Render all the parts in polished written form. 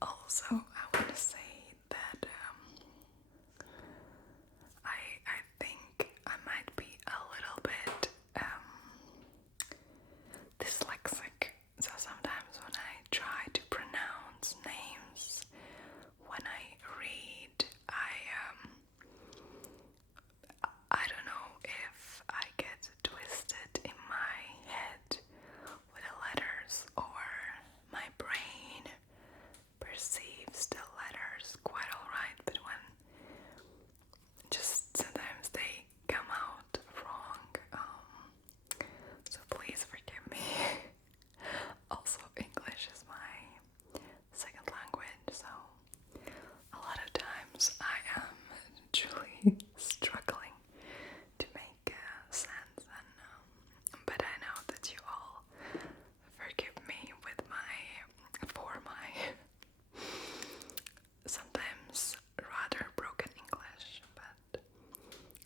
Also, I want to say that I think I might be a little bit dyslexic. So sometimes when I try to pronounce names, when I read, I don't know if I get twisted in my head with the letters or my brain perceives the letters quite alright, but when just sometimes they come out wrong. So please forgive me. Also, English is my second language, so a lot of times I am truly struggling to make sense, and but I know that you all forgive me with my sometimes rather broken English, but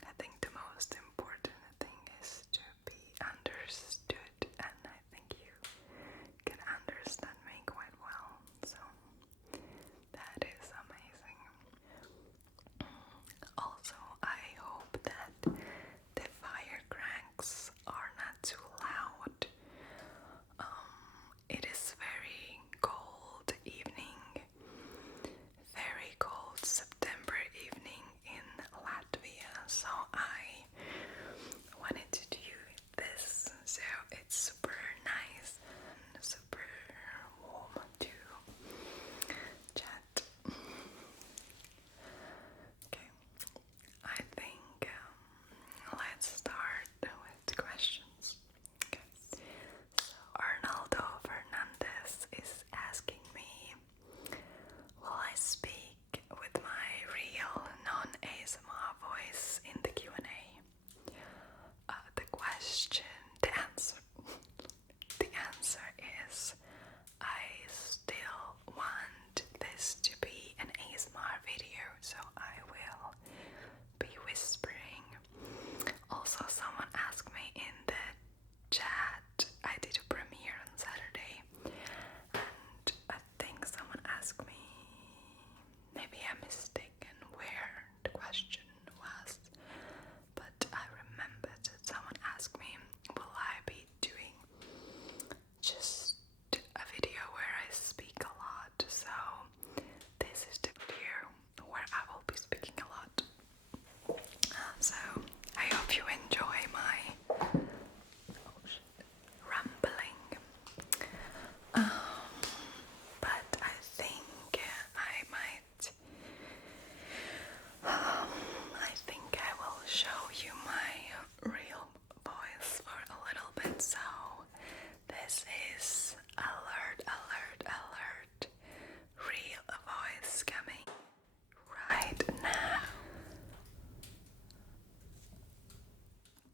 I think the most important thing is to be understood, and I think you can understand me quite well, so that is amazing. Also, I hope that the fire cranks are not too loud. It is very cold evening, very cold September evening in Latvia, so I wanted to do this, so it's super nice and super warm to chat. Okay, I think let's start with questions. Okay, so Arnaldo Fernandez is asking me, will I speak with my real non-ASMR voice in the Q&A? The answer is I still want this to be an ASMR video, so I will be whispering. Also, someone asked me in the chat, I did a premiere on Saturday, and I think someone asked me, maybe I'm mistaken where the question was, but I remembered that someone asked me, will I be doing just a video where I speak a lot? So this is the video where I will be speaking a lot. So I hope you enjoy my rambling. But I think I think I will show you my real voice for a little bit. So this is alert, real voice coming right now.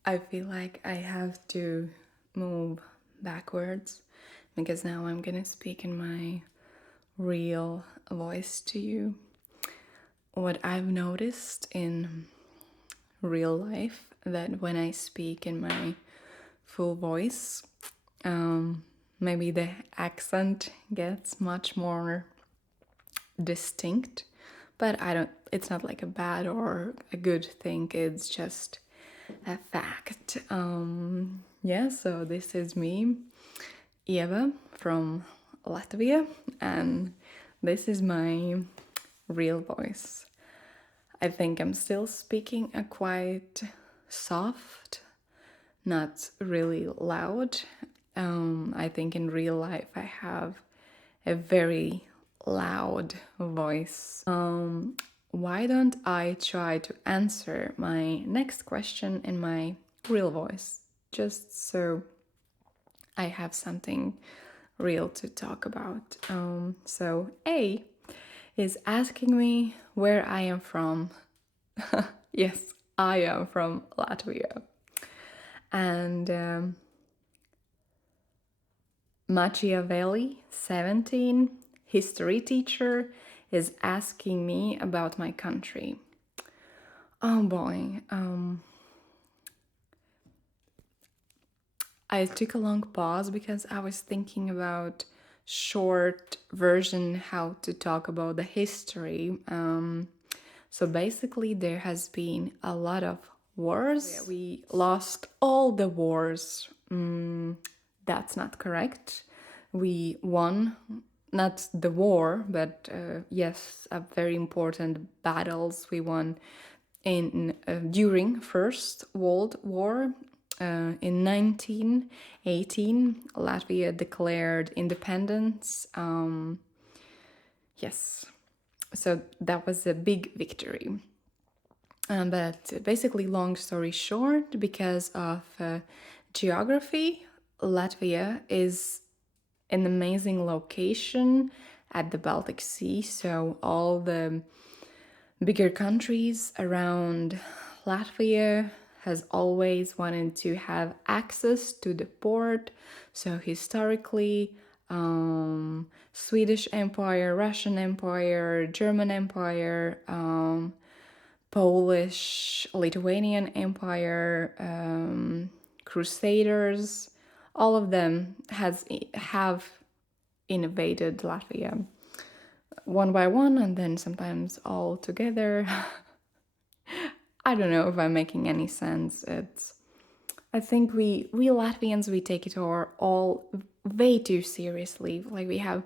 I feel like I have to move backwards because now I'm gonna speak in my real voice to you. What I've noticed in real life, that when I speak in my full voice, maybe the accent gets much more distinct, but it's not like a bad or a good thing, it's just a fact. So this is me, Ieva from Latvia, and this is my real voice. I think I'm still speaking a quite soft, not really loud. I think in real life I have a very loud voice. Why don't I try to answer my next question in my real voice, just so I have something real to talk about. So A is asking me where I am from. Yes, I am from Latvia. And Machiavelli, 17, history teacher, is asking me about my country. Oh boy. I took a long pause because I was thinking about short version how to talk about the history. So basically, there has been a lot of wars. We lost all the wars. That's not correct. We won, not the war, but yes, a very important battles we won in during First World War. In 1918, Latvia declared independence. Yes, so that was a big victory. But basically, long story short, because of geography, Latvia is an amazing location at the Baltic Sea. So all the bigger countries around Latvia has always wanted to have access to the port. So historically, Swedish Empire, Russian Empire, German Empire, Polish, Lithuanian Empire, Crusaders, all of them have invaded Latvia one by one and then sometimes all together. I don't know if I'm making any sense. I think we Latvians, we take it all way too seriously. Like we have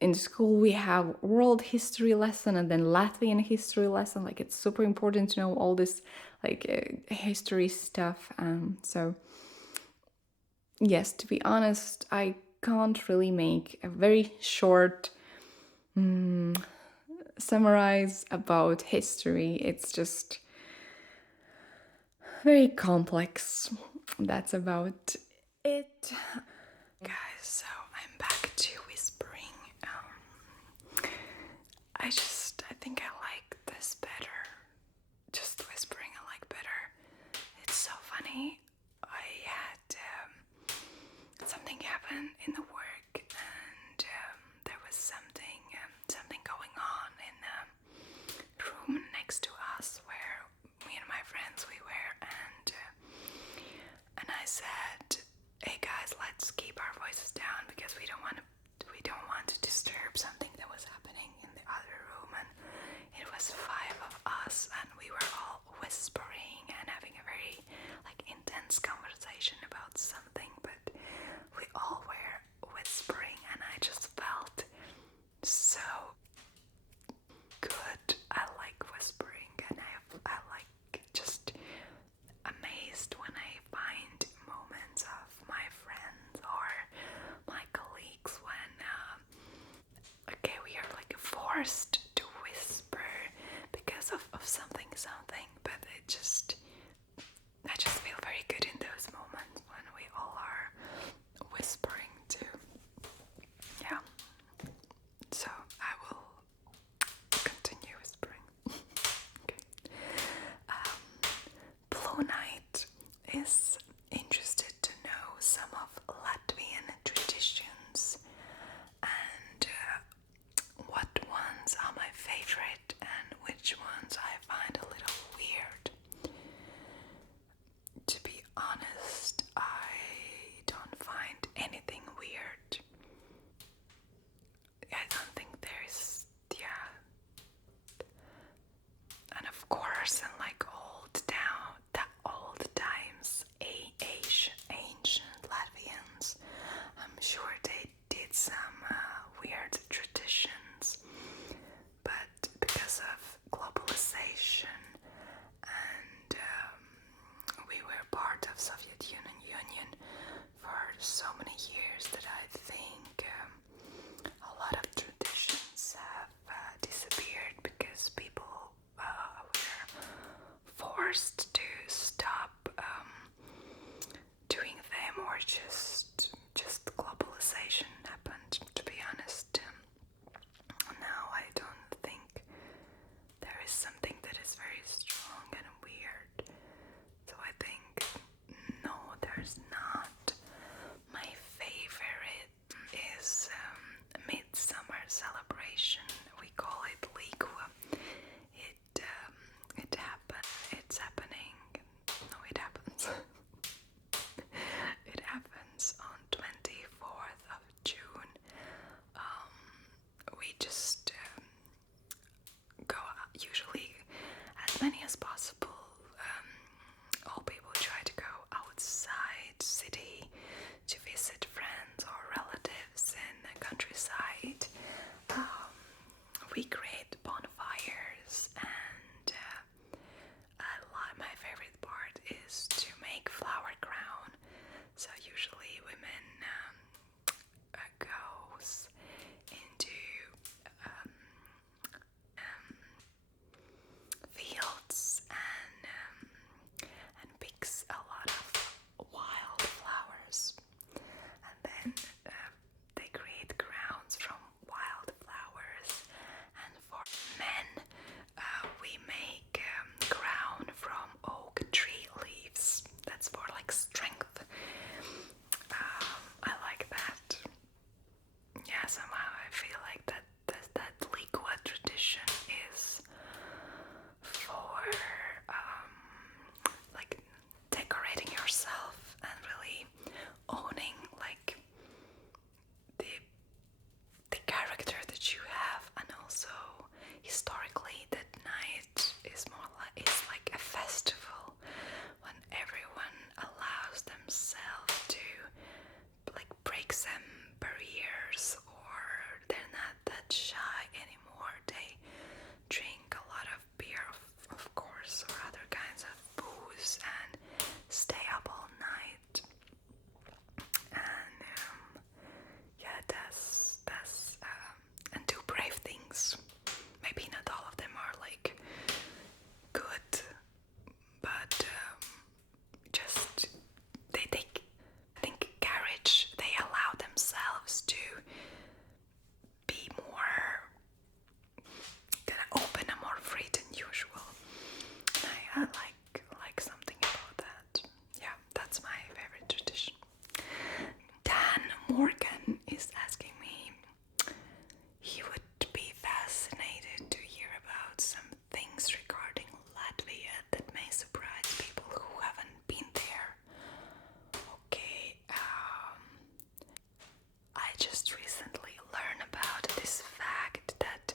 in school we have world history lesson and then Latvian history lesson. Like it's super important to know all this like history stuff. So yes, to be honest, I can't really make a very short summarize about history. It's just very complex. That's about it. Guys, so I'm back to whispering. I think I like this better. Just whispering I like better. It's so funny. I had something happen in the work and there was something going on in the room next to us where me and my friends we were and I said, hey guys, let's keep our voices down because we don't want to disturb something that was happening in the other room. And it was 5 of us and we were all whispering and having a very like intense conversation about something, but we all were whispering and I just felt so good. I like whispering and I like just amazed when I find moments of my friends or my colleagues when okay, we are like forced to whisper because of something, but I just feel very good in those moments when we all are whispering too. Yeah. So I will continue whispering. Okay. Blue Knight is interested to know some of Latvian traditions and what ones are we create bonfires, and my favorite part is to make flower crown. So usually women goes into fields and picks a lot of wild flowers, and then they create crowns from wild flowers. And for men, we make crown from oak tree leaves. That's for like strength. I like that. Yeah, somehow I feel like that liquid tradition is for like decorating yourself and really owning like the character that you have. And also historically that night is like a festival when everyone allows themselves to like break some barriers, or they're not that shy anymore. They drink a lot of beer, of course, or other kinds of booze, and stay up all night. And yeah, that's and do brave things. Maybe not all of them are like good, but just they take, I think, courage. They allow themselves to be more kind of open and more free than usual. I like something about that. Yeah, that's my favorite tradition. Dan Morgan is asking me, he would be fascinated to hear about some things regarding Latvia that may surprise people who haven't been there. Okay, I just recently learned about this fact that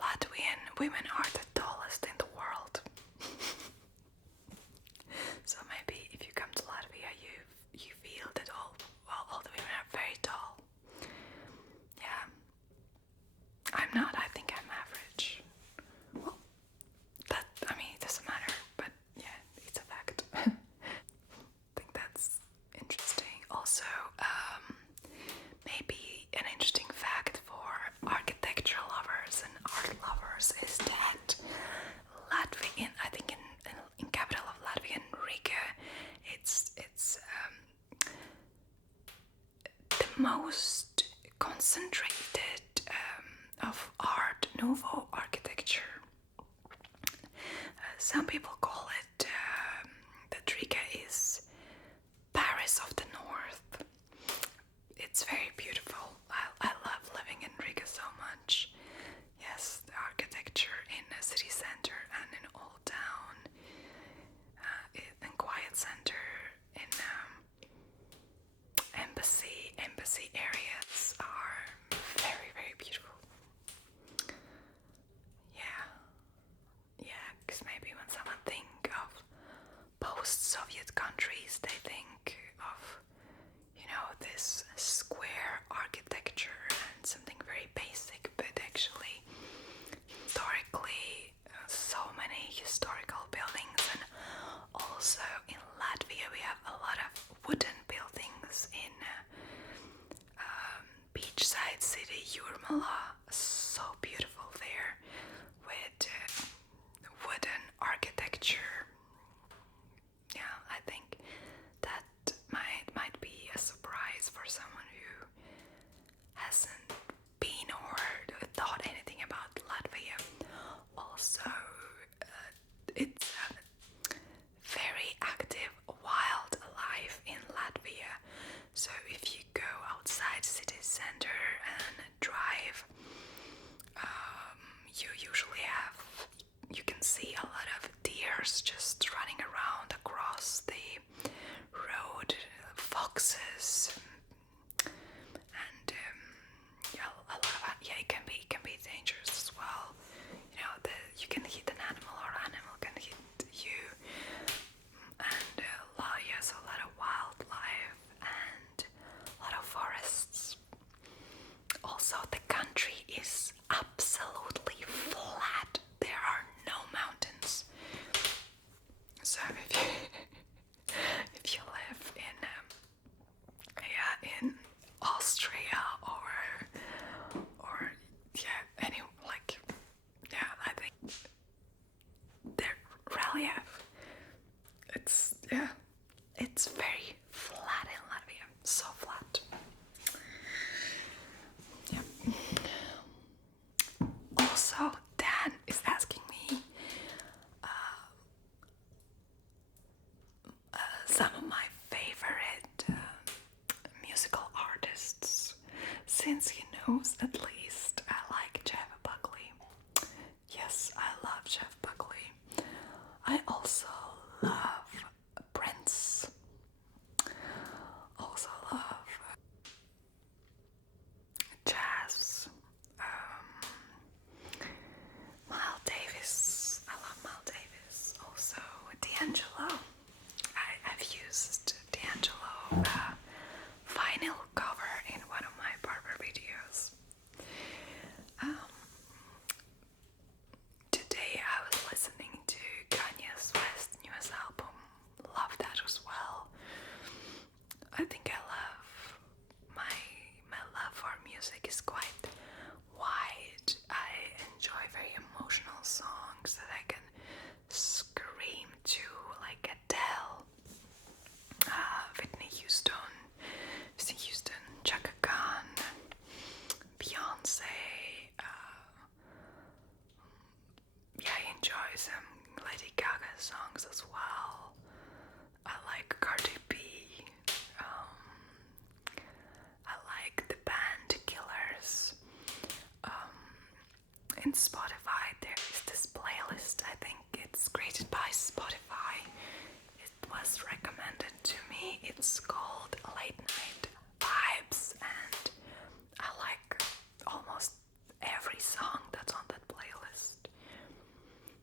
Latvian women are the tallest in the world. So maybe if you come to Latvia, you feel that all the women are very tall. Yeah, I'm not. I think I'm average. Well, it doesn't matter, but yeah, it's a fact. I think that's interesting. Also, maybe an interesting fact for architecture lovers and art lovers is that Latvian, I think in capital of Latvia, in Riga, it's the most concentrated of Art Nouveau architecture. Some people call it that Riga is Paris of the North. It's very beautiful. I love living in Riga so much. Yes, the architecture in the city center and in Old Town, in Quiet Center, in embassy areas are very, very beautiful. Yeah, because maybe when someone think of post-Soviet countries, they think of, this square architecture and something very basic, but actually, historically, so many historical buildings, and also in Latvia we have a lot of wooden buildings in beachside city Jūrmala. So beautiful there with wooden architecture. Yeah, I think that might be a surprise for someone who hasn't been or thought anything about Latvia. Also, it's very active wildlife in Latvia. So if you go outside city center and drive, you can see a lot of deers just running around across the road, foxes, and it can be dangerous as well. You can hit an animal, or animal can hit you, and a lot of wildlife and a lot of forests. Also, the country since he knows at least I like Jeff Buckley. Yes, I love Jeff Buckley. I also love Prince. Also love jazz. Miles Davis. I love Miles Davis. Also D'Angelo. I've used D'Angelo vinyl cover in one of my barber videos. Today I was listening to Kanye West's newest album. Love that as well. I think I love my love for music is quite wide. I enjoy very emotional songs that I can scream to, like Adele, Whitney Houston, Chaka Khan, Beyonce. I enjoy some Lady Gaga songs as well. I like Cardi B. I like the band Killers. In Spotify there is this playlist. I think it's created by Spotify. It was recommended to me. It's called Late Night Vibes, and I like almost every song that's on that playlist.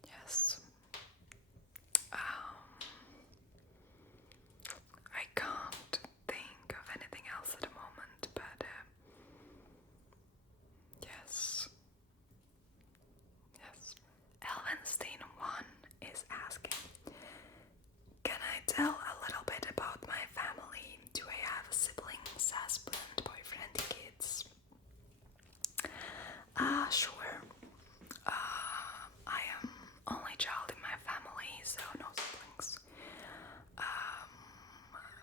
Yes. I can't think of anything else at the moment, but yes. Elvenstein1 is asking, can I tell a little bit about my family? Do I have siblings, husband, boyfriend, kids? Sure. I am only child in my family, so no siblings.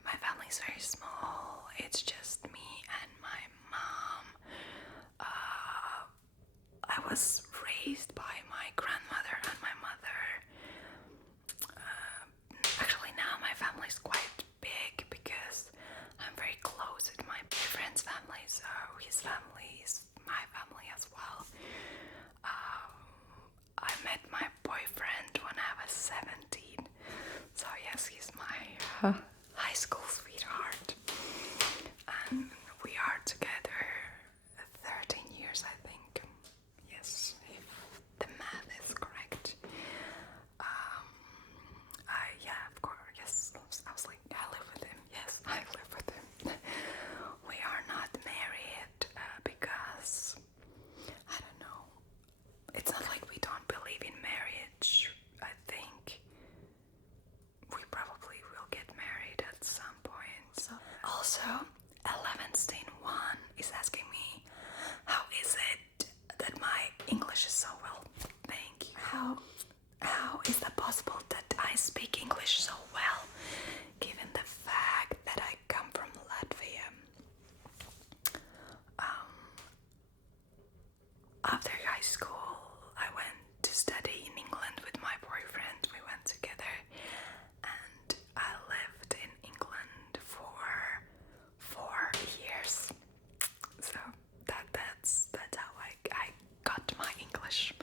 My family is very small. It's just me and my mom. I was raised by my grandmother and my mother. Actually, now my family is quite big because I'm very close with my boyfriend's family, so his family is my family as well. I met my boyfriend when I was 17, so yes, he's my high school sweetheart, and we are together 13 years, I think. Yes, if the math is correct. Of course, yes, I was like, I live with him. Yes, I live with him. We are not married because, I don't know, it's not like we don't believe in marriage. I think we probably will get married at some point. So, also, Elevenstein1 is asking me, how is it that my English is so well? Thank you. How is that possible that I speak English so well, given the fact that I come from Latvia? After high school, I went to study in England with my boyfriend. We went together, and I lived in England for 4 years. So that's how I got my English.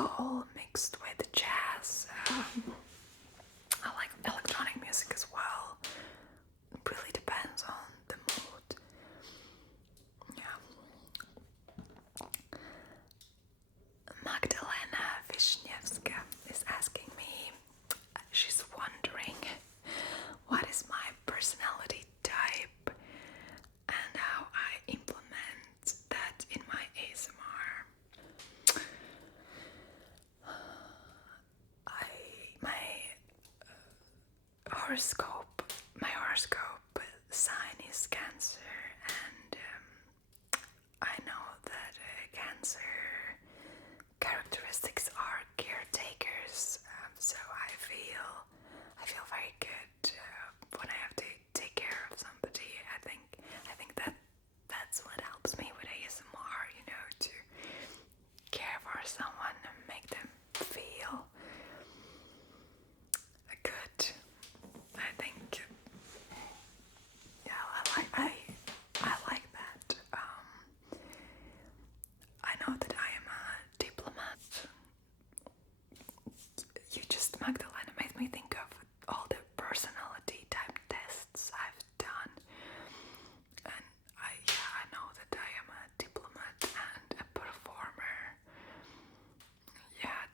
soul mixed with jazz. I like electronic music as well. It really depends on the mood. Yeah. Magdalena Wisniewska is asking me, she's wondering what is my personality type and how I implement that in my ASMR. My horoscope sign is Cancer, and I know that Cancer characteristics are caretakers, so I feel very good when I have to take care of somebody. I think that's what helps me with ASMR, to care for someone and make them feel good. I think, yeah, I like that. I know that I am a diplomat. Magdalena, made me think of all the personality type tests I've done, and I know that I am a diplomat and a performer. Yeah,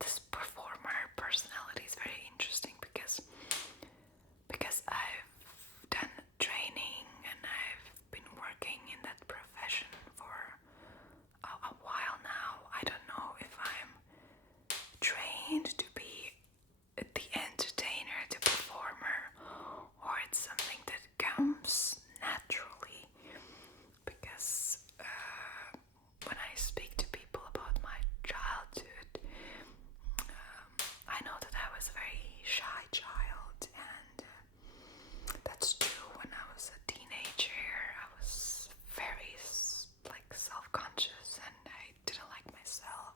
this performer personality is very interesting because I've done training and I've been working in that profession for a while now. I don't know if I'm trained to be the entertainer, the performer, or it's something that comes naturally, because when I speak to people about my childhood, I know that I was a very shy child, and that's true. When I was a teenager, I was very self-conscious, and I didn't like myself.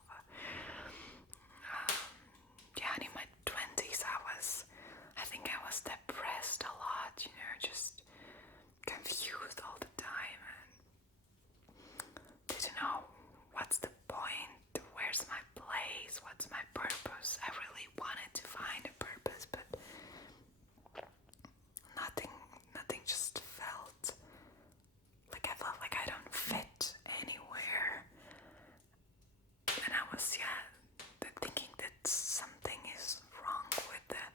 And in my 20s, I think I was depressed a lot, just confused all the time, and didn't know what's the point, where's my place, what's my purpose. I really wanted to find a purpose, but nothing just felt like I don't fit anywhere. And I was thinking that something is wrong with the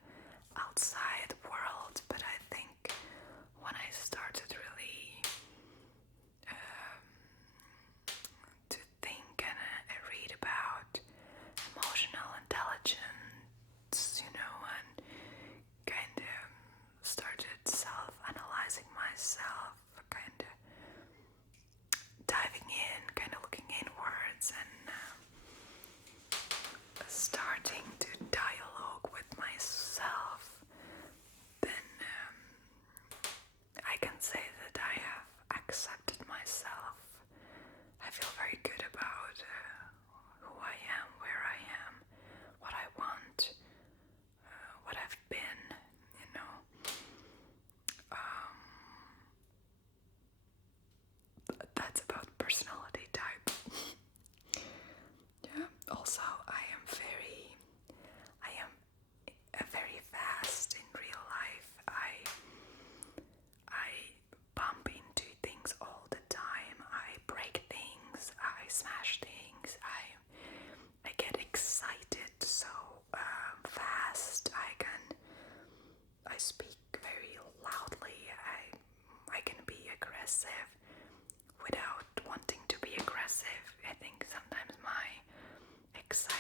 outside world, but I think when I started really to think and read about emotional intelligence, and kind of started self-analyzing myself, kind of diving in, kind of looking inwards, and starting to dialogue with myself, then I can say that I have accepted myself. I feel very good about who I am, where I am, what I want, what I've been, That's about personality type. Yeah. Also, I am very fast in real life. I bump into things all the time. I break things. I smash things. I get excited so fast. I speak very loudly. I can be aggressive without wanting to be aggressive. I think sometimes my excitement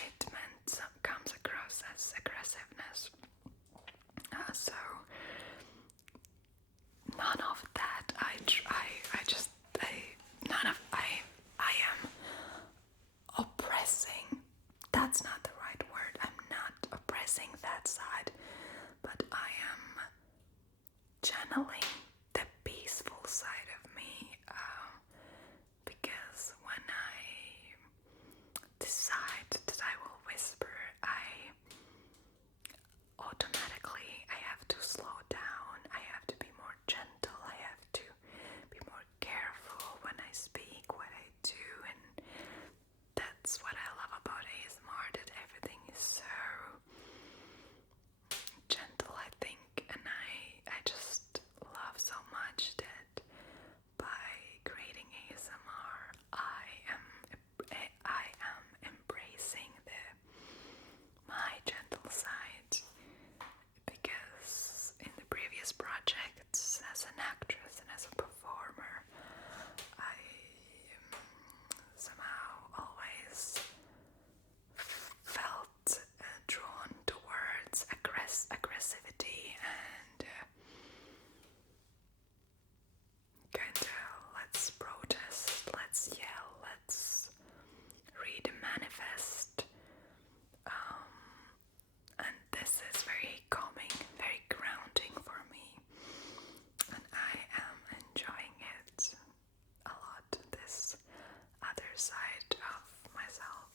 side of myself.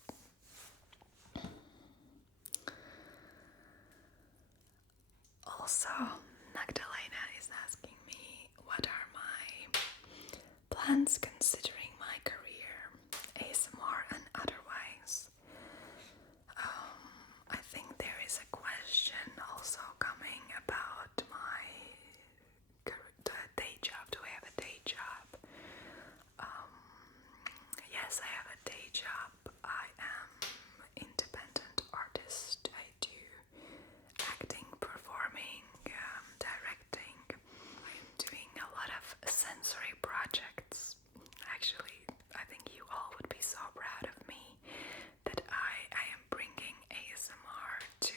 Also, Magdalena is asking me what are my plans considering my career, ASMR and otherwise. I think there is a question also coming about my day job. Do I have a day job? Yes, I have a day job. I am independent artist. I do acting, performing, directing. I am doing a lot of sensory projects. Actually, I think you all would be so proud of me that I am bringing ASMR to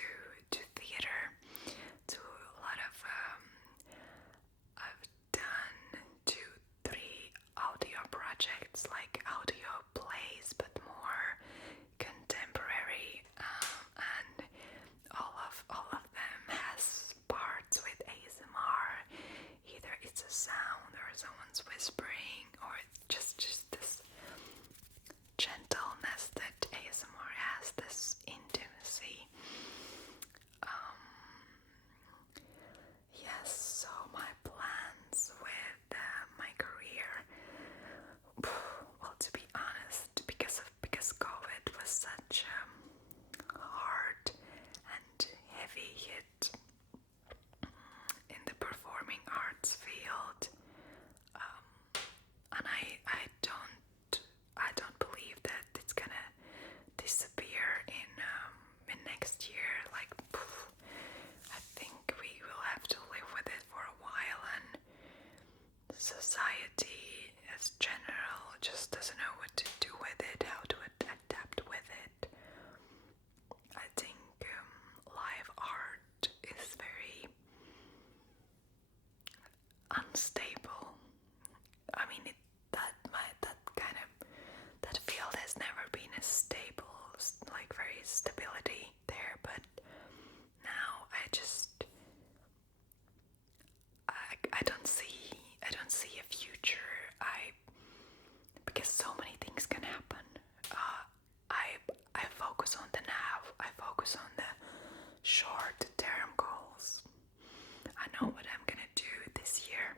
theater, to a lot of I've done 2-3 audio projects, like audio plays, but more contemporary, and all of them has parts with ASMR. Either it's a sound or someone's whispering, or just this gentleness that ASMR has, this intimacy. Yes, so my plans with my career, well, to be honest, because COVID was such a hard and heavy hit in the performing arts field, and I don't believe that it's gonna disappear in next year. Like, I think we will have to live with it for a while, and society as general just doesn't know what to do with it, how to adapt with it. I think live art is very unstable. I mean, that field has never been as stable, like very stability there. But now I don't see a future. Because so many things can happen. I focus on the now. I focus on the short-term goals. I know what I'm gonna do this year.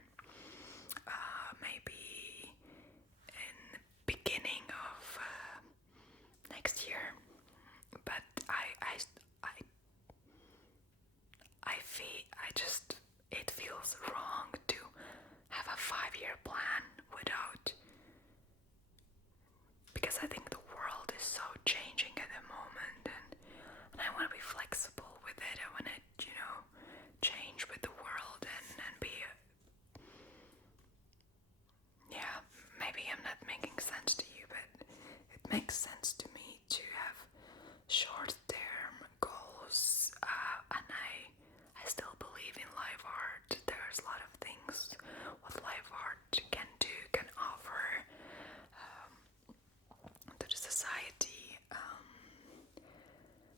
Maybe in the beginning of next year. But it feels wrong to have a 5-year plan because I think the world is so changing at the moment, and I want to be flexible with it. I want to, change with the world and be yeah, maybe I'm not making sense to you, but it makes sense to me to have short-term goals, and I still believe in live art. There's a lot of things what live art can offer to the society,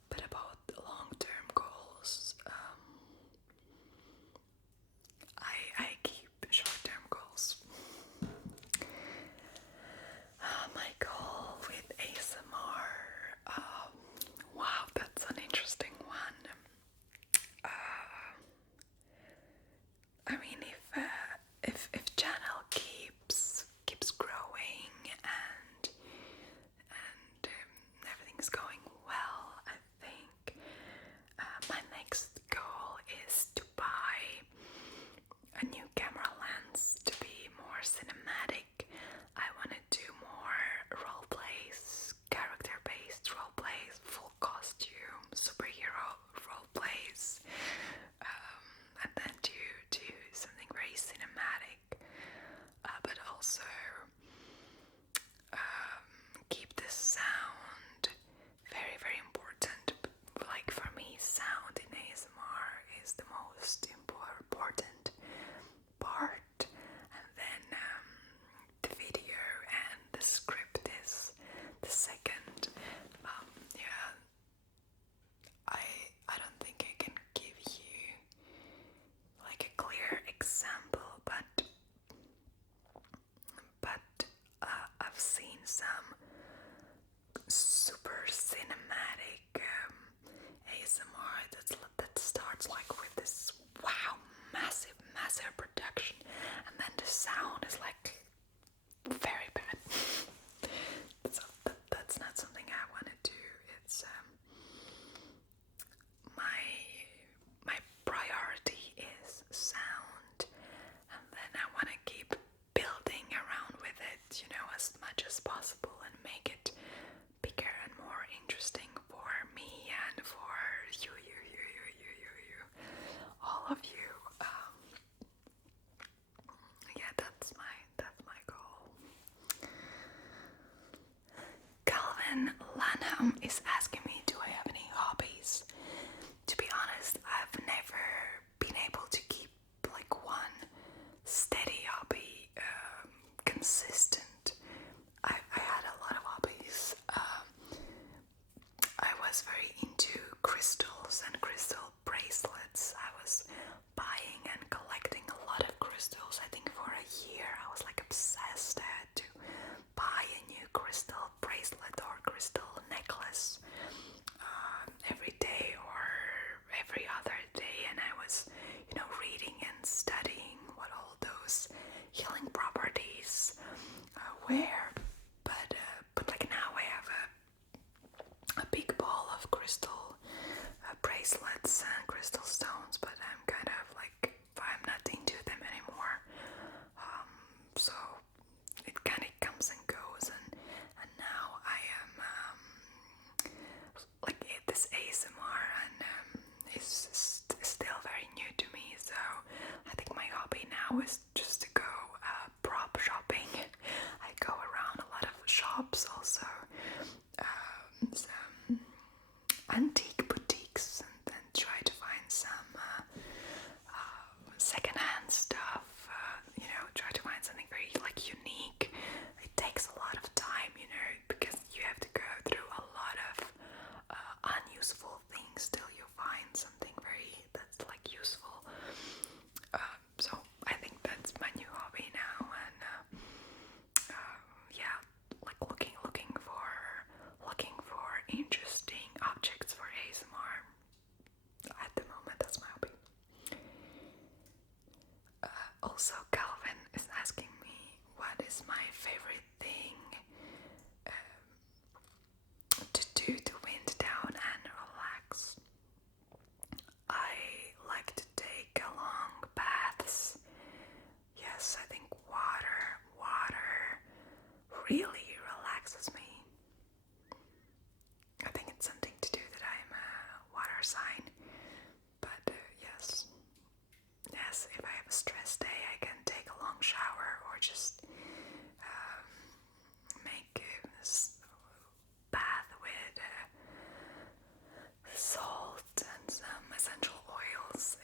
but about the long-term goals, I keep short-term goals. My goal with ASMR, wow, that's an interesting one. I mean, if channel keeps growing and everything's going well, I think my next goal is to buy a new camera lens to be more cinematic. I want to do more role plays, character-based role plays, full costume, superhero role plays, and then do something very cinematic, but also keep the sound very, very important. Like, for me, sound in ASMR is the most important part, and then the video and the script is the second. Yeah, I don't think I can give you like a clear example, but I've seen some super cinematic ASMR that starts like with this wow, massive production, and then the sound is like very bad. So that's not something I want to do. It's my priority is sound, and then I want to keep building around with it, as much as possible, and make it bigger and more interesting for me and for you, all of you. Yeah, that's my goal. Calvin Lanham is asking me, do I have any hobbies? To be honest, I've never been able to keep like one steady hobby consistent. I had a lot of hobbies. I was very into crystals and crystal bracelets. I was buying and collecting a lot of crystals. I think for a year I was like obsessed. I had to buy a new crystal bracelet or crystal necklace every day or every other day, and I was, reading and studying what all those healing properties were. But like now I have a big ball of crystal bracelets and crystal stones, but I'm kind of like, I'm not into them anymore. So it kind of comes and goes, and now I am like this ASMR, and it's still very new to me. So I think my hobby now is just to go prop shopping. I go around a lot of shops also, some antique boutiques, and try to find some secondhand stuff. Try to find something very like unique. It takes a lot of time, because you have to go through a lot of unuseful things till you find something that's like useful. So I think that's my new hobby now, and yeah, like looking for interesting objects for ASMR. At the moment, that's my hobby. Also, Calvin is asking me what is my favorite thing to do to wind down and relax. I like to take long baths. Yes, I think water really relaxes me. I think it's something to do that I'm a water sign. But yes, if I have a stress day, I can take a long shower or just make this bath with salt and some essential oils.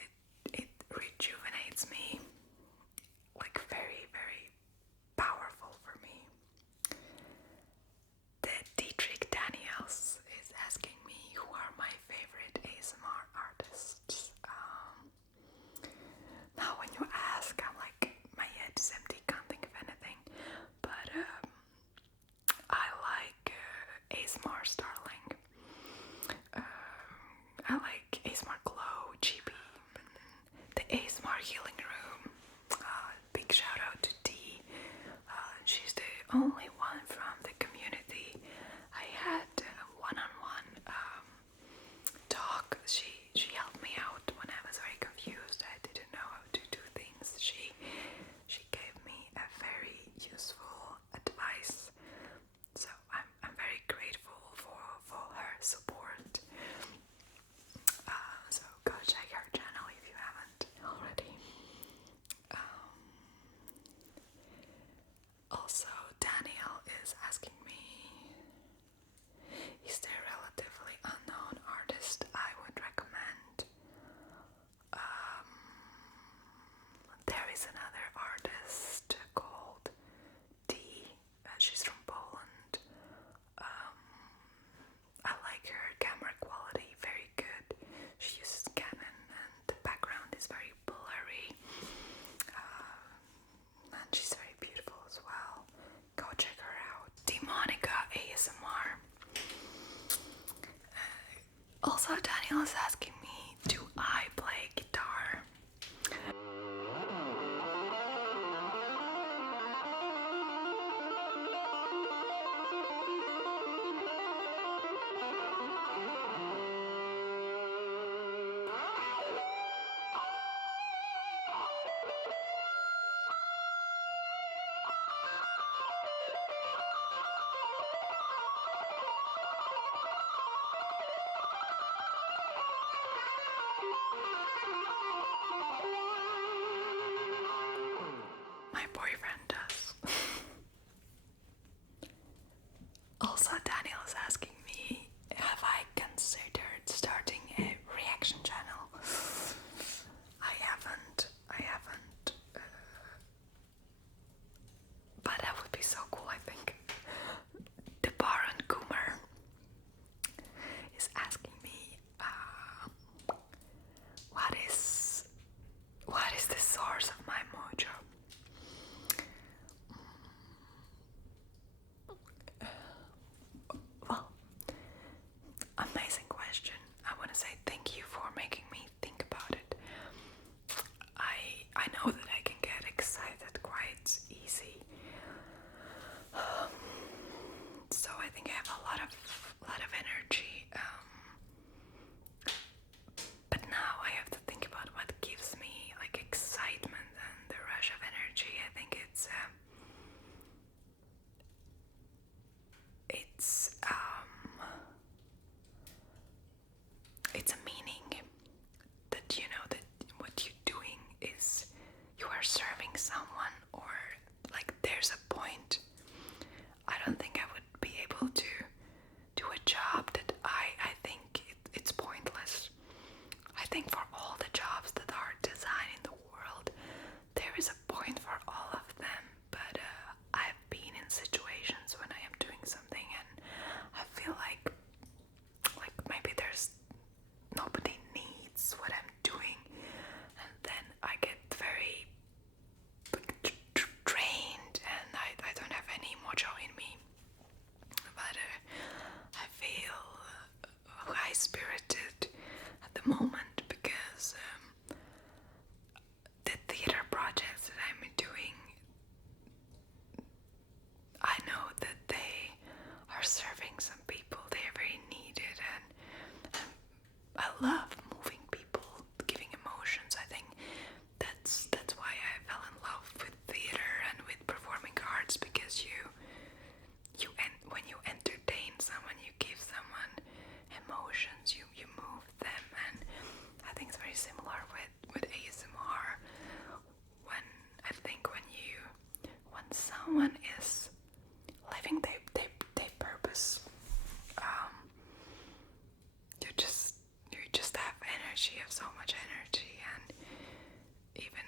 It rejuvenates me, like very, very powerful for me. The Dietrich Daniels is asking me who are my favorite ASMR artists. Now when you ask, I'm like, my head is empty, can't think of anything. But I like ASMR Starling. I like ASMR Glow, GB, the ASMR Healing Room. Big shout out to Dee. She's the only one from the community I had one-on-one talk. She helped me out when I was very confused. I didn't know how to do things. She gave me a very useful advice. So I'm very grateful for Also, Daniel is asking me, do I play guitar? My boyfriend does. Also, Daniel is asking me, have I considered starting a reaction channel? I haven't. But that would be so cool, I think. The Baron Coomer is asking me, what is the source of my mojo? Well, amazing question. I want to say thank you for making me think about it. I know that I can get excited quite easy. So I think I have a lot of energy. But now I have to think about what gives me like excitement and the rush of energy. I think it's a meaning that you know that what you're doing is you are serving someone, or like there's a point. I don't think I would be able to do a job that I think it's pointless. I think for all the jobs that are designed in the world, there is a point for all of them. But I've been in situations when I am doing something and I feel like maybe there's nobody needs what I'm doing, and then I get very drained and I don't have any mojo in me. But I feel high-spirited at the moment because the theater projects that I'm doing, I know that they are serving some people. They are very needed, and I love moving people, giving emotions. I think that's why I fell in love with theater and with performing arts, because when you entertain someone, you give someone emotions, you move them. And I think it's very similar with ASMR. When someone is living their purpose, you just have energy, you have so much energy. And even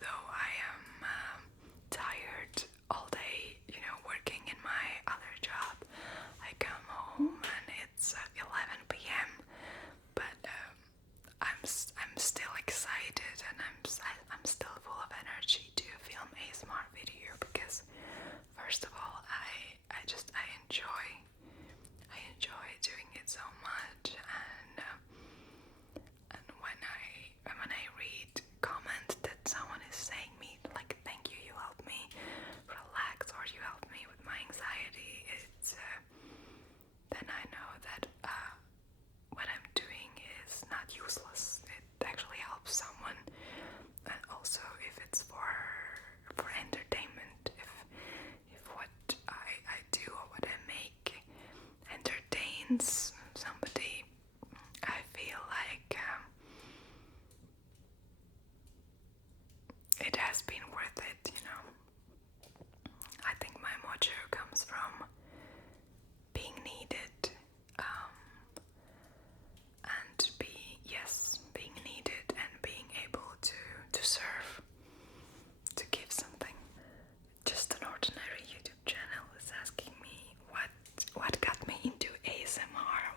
though I am tired all day, working in my other job, I come home and it's 11 p.m. But I'm still excited, and I'm still full of energy to film ASMR video, because first of all, I enjoy doing it so much. And when I read comments that someone is saying me like, thank you, you helped me relax, or you helped me with my anxiety, it's then I know that what I'm doing is not useless. It actually helps someone. And also, if it's for entertainment, if what I do or what I make entertains somebody, I feel like it has been worth it, I think my mojo comes from being needed, and being needed and being able to serve, to give something. Just an ordinary YouTube channel is asking me what got me into ASMR.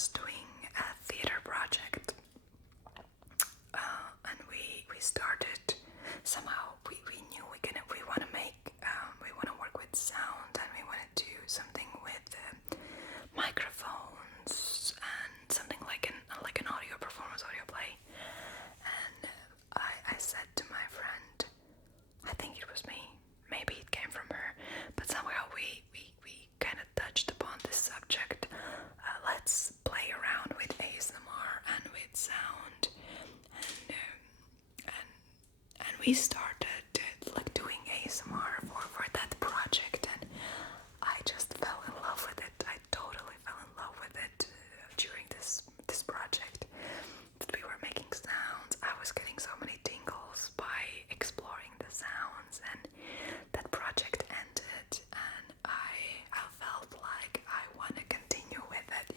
was doing a theater project, and we started. Somehow we knew we want to make we want to work with sound, and we want to do something with microphones and something like an audio performance, audio play. And I said to my friend, I think it was me, maybe it came from her, but somehow we kind of touched upon this subject. Let's play around with ASMR and with sound, and we started like doing ASMR for that project, and I just fell in love with it. I totally fell in love with it during this project. We were making sounds. I was getting so many tingles by exploring the sounds, and that project ended, and I felt like I want to continue with it.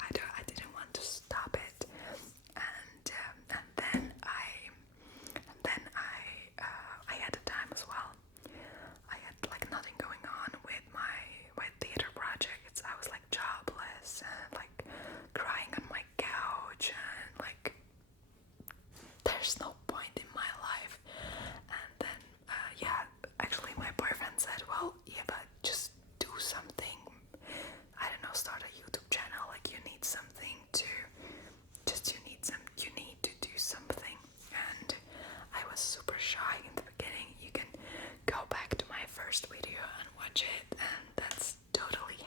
I didn't want to stop it, and then I had a time as well. I had like nothing going on with my theater projects. I was like jobless and like crying on my couch, and like there's no point in my life. And then actually my boyfriend said, well, but just do something. I don't know, start a YouTube channel. Like you need something to you need to do something. And I was super shy in the beginning. You can go back to my first video and watch it, and that's totally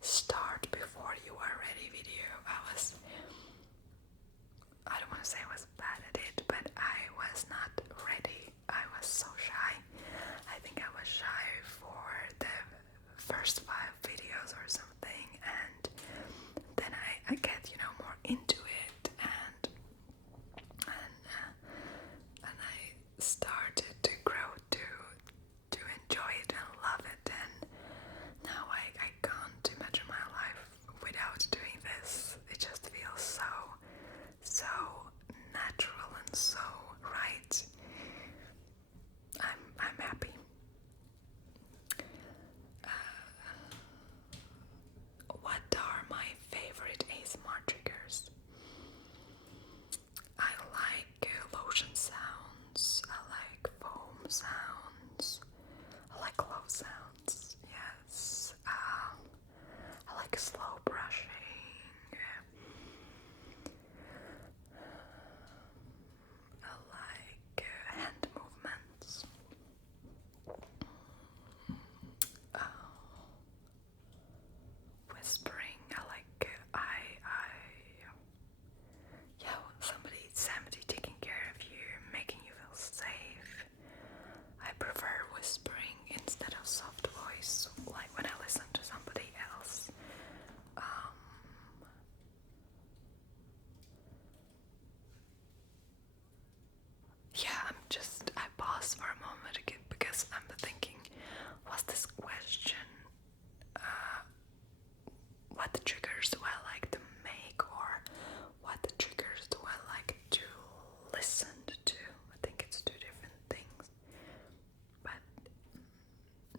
#start before you are ready video. I don't want to say I was bad at it, but I was not ready. I was so shy. I think I was shy for the first 5 videos or something, and then I get more into it, and I started to grow to enjoy it and love it, and now I can't imagine my life without doing this. It just feels so natural and so right. I'm happy. What are my favorite ASMR triggers? I like lotion sounds, I like foam sounds, I like glow sounds, yes. I like slow brushing. I like hand movements. Whispering. I like somebody taking care of you, making you feel safe. I prefer whispering instead of soft voice, like when I listen to somebody else. I pause for a moment again because I'm thinking, was this question, what the triggers do I like to make, or what the triggers do I like to listen to? I think it's 2 different things. But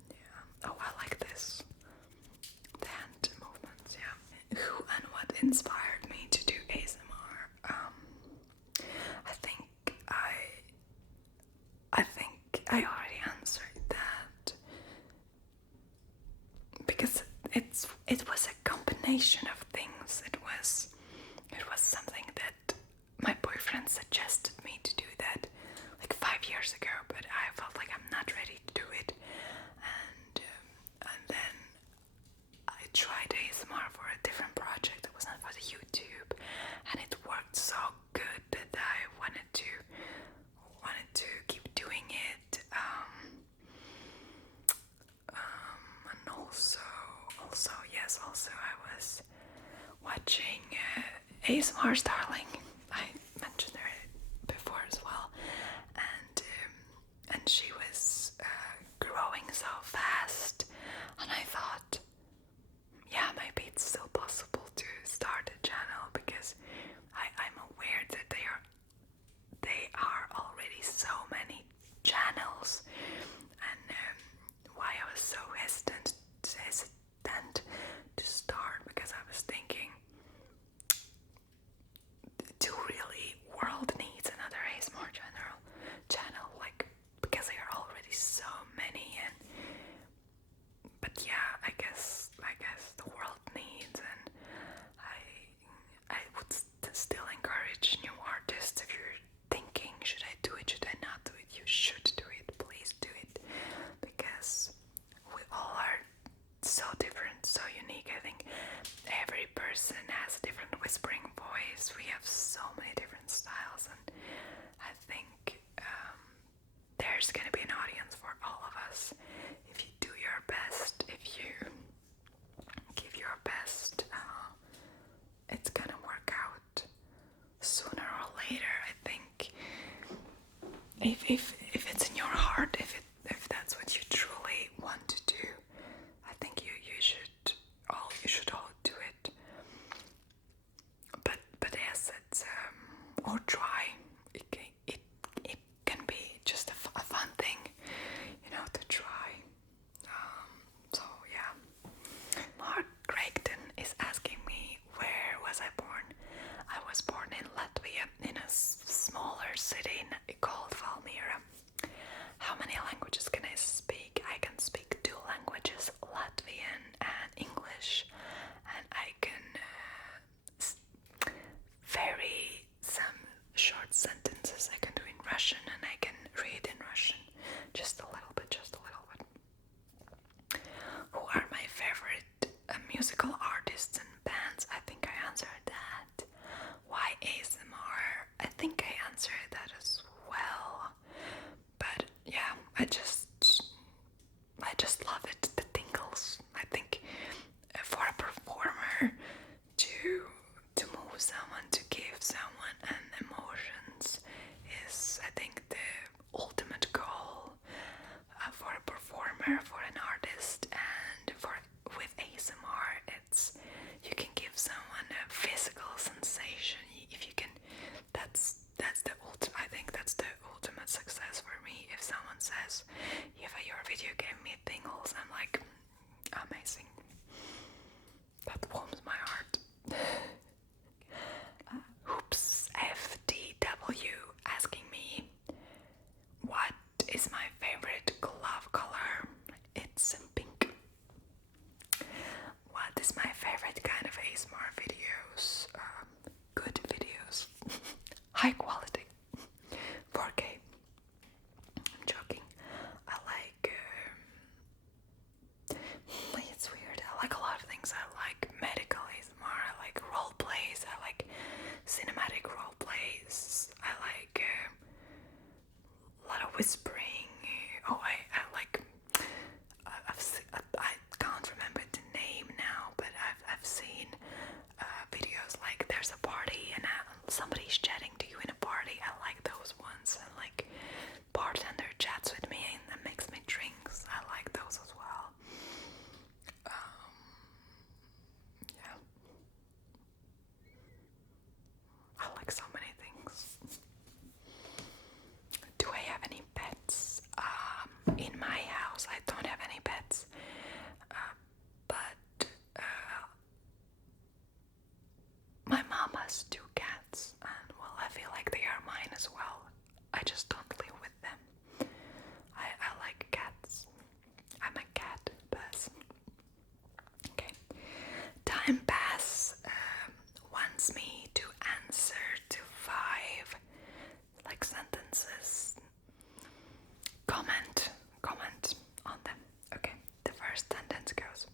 yeah. Oh, I like this. The hand movements, yeah. Who and what inspired me to do ASMR? I already answered that, because it was a combination of things. It was something that my boyfriend suggested me to do that like 5 years ago, but I felt like I'm not ready to do it, and then I tried ASMR for a different project. It was not for the YouTube, and it worked so good that I wanted to keep doing it. And also I was watching ASMR Starling. I mentioned her before as well, and she was growing so fast, and I thought, yeah, maybe it's still possible to start a channel, because I'm aware that they are already so many channels, and why I was so hesitant to start, because I was thinking so different, so unique. I think every person has a different whispering voice. We have so many different styles, and I think there's gonna be an audience for all of us if you do your best, if you give your best. It's gonna work out sooner or later. I think if it's in your heart, if that's what you truly want to do, I think you should all do it. But yes, it's or try. It can be just a fun thing, to try. So yeah. Mark Craigton is asking me, where was I born? I was born in Latvia, in a smaller city called Valmiera. How many languages can I speak? I can speak 2 languages, Latvian and English, and I can vary some short sentences I can do in Russian, and I can read in Russian, just a little bit. Who are my favorite musical artists and bands? I think I answered that. Why ASMR? I think I answered that as well. But yeah, I just love it, the tingles. I think for a performer to move someone, to give someone an emotions is, I think, the ultimate goal for a performer, for an artist, and with ASMR, it's you can give someone a physical sensation. If you can, that's the ultimate. I think that's the ultimate success for me. If someone says, "Eva, your video gave me tingles," I'm like, amazing. That warms my heart. Hoops FTW asking me, what is my favorite glove color? It's pink. What is my favorite kind of ASMR videos? Good videos. High quality. 4K. I'm joking. I like... it's weird. I like a lot of things. I like medical ASMR. I like role plays. I like cinematic role plays. I like a lot of whispering. Oh, I like... I can't remember the name now, but I've seen videos like there's a party and somebody's chatting to you in a party. I like those ones. And like bartender chats with me and makes me drinks. I like those as well. Yeah. I like so many things. Do I have any pets? In my house, I don't have any pets. But my mom has 2 cats, and well, I feel like they are mine as well. I just don't live with them. I like cats. I'm a cat person. Okay. Time Pass wants me to answer to 5 like sentences. Comment on them. Okay, the first sentence goes: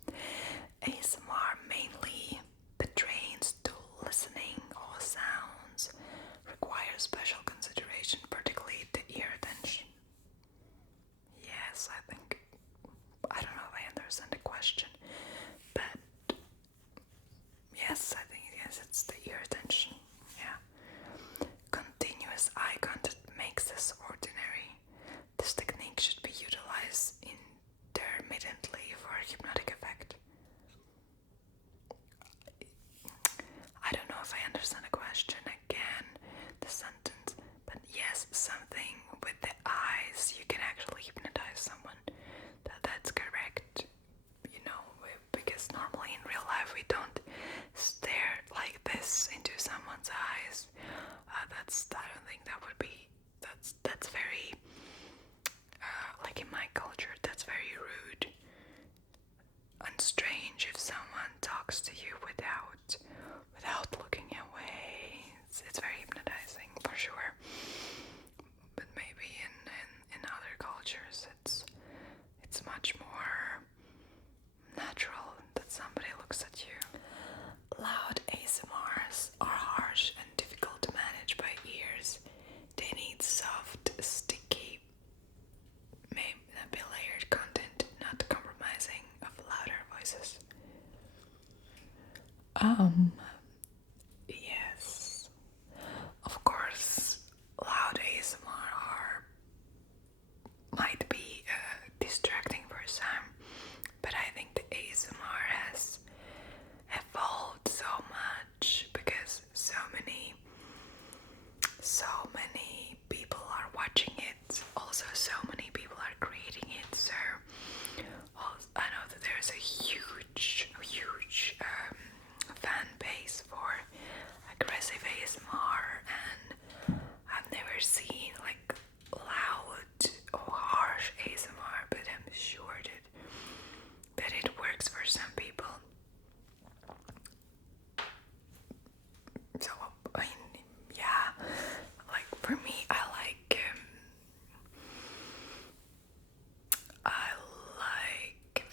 ASMR mainly pertains to listening or sounds, requires special consideration, particularly the ear attention. Yes, I don't know if I understand the question, but yes, I think yes, it's the ear attention. Yeah. Continuous eye contact makes this ordinary. This technique should be utilized intermittently for hypnotic effect. Um, yes. Of course, loud ASMR might be distracting for some, but I think the ASMR has evolved so much because so many people are watching it. Also, so many people are creating it. So I know that there's a huge fan base for aggressive ASMR, and I've never seen like loud or harsh ASMR, but I'm sure that it works for some people. So I mean, yeah, like for me, I like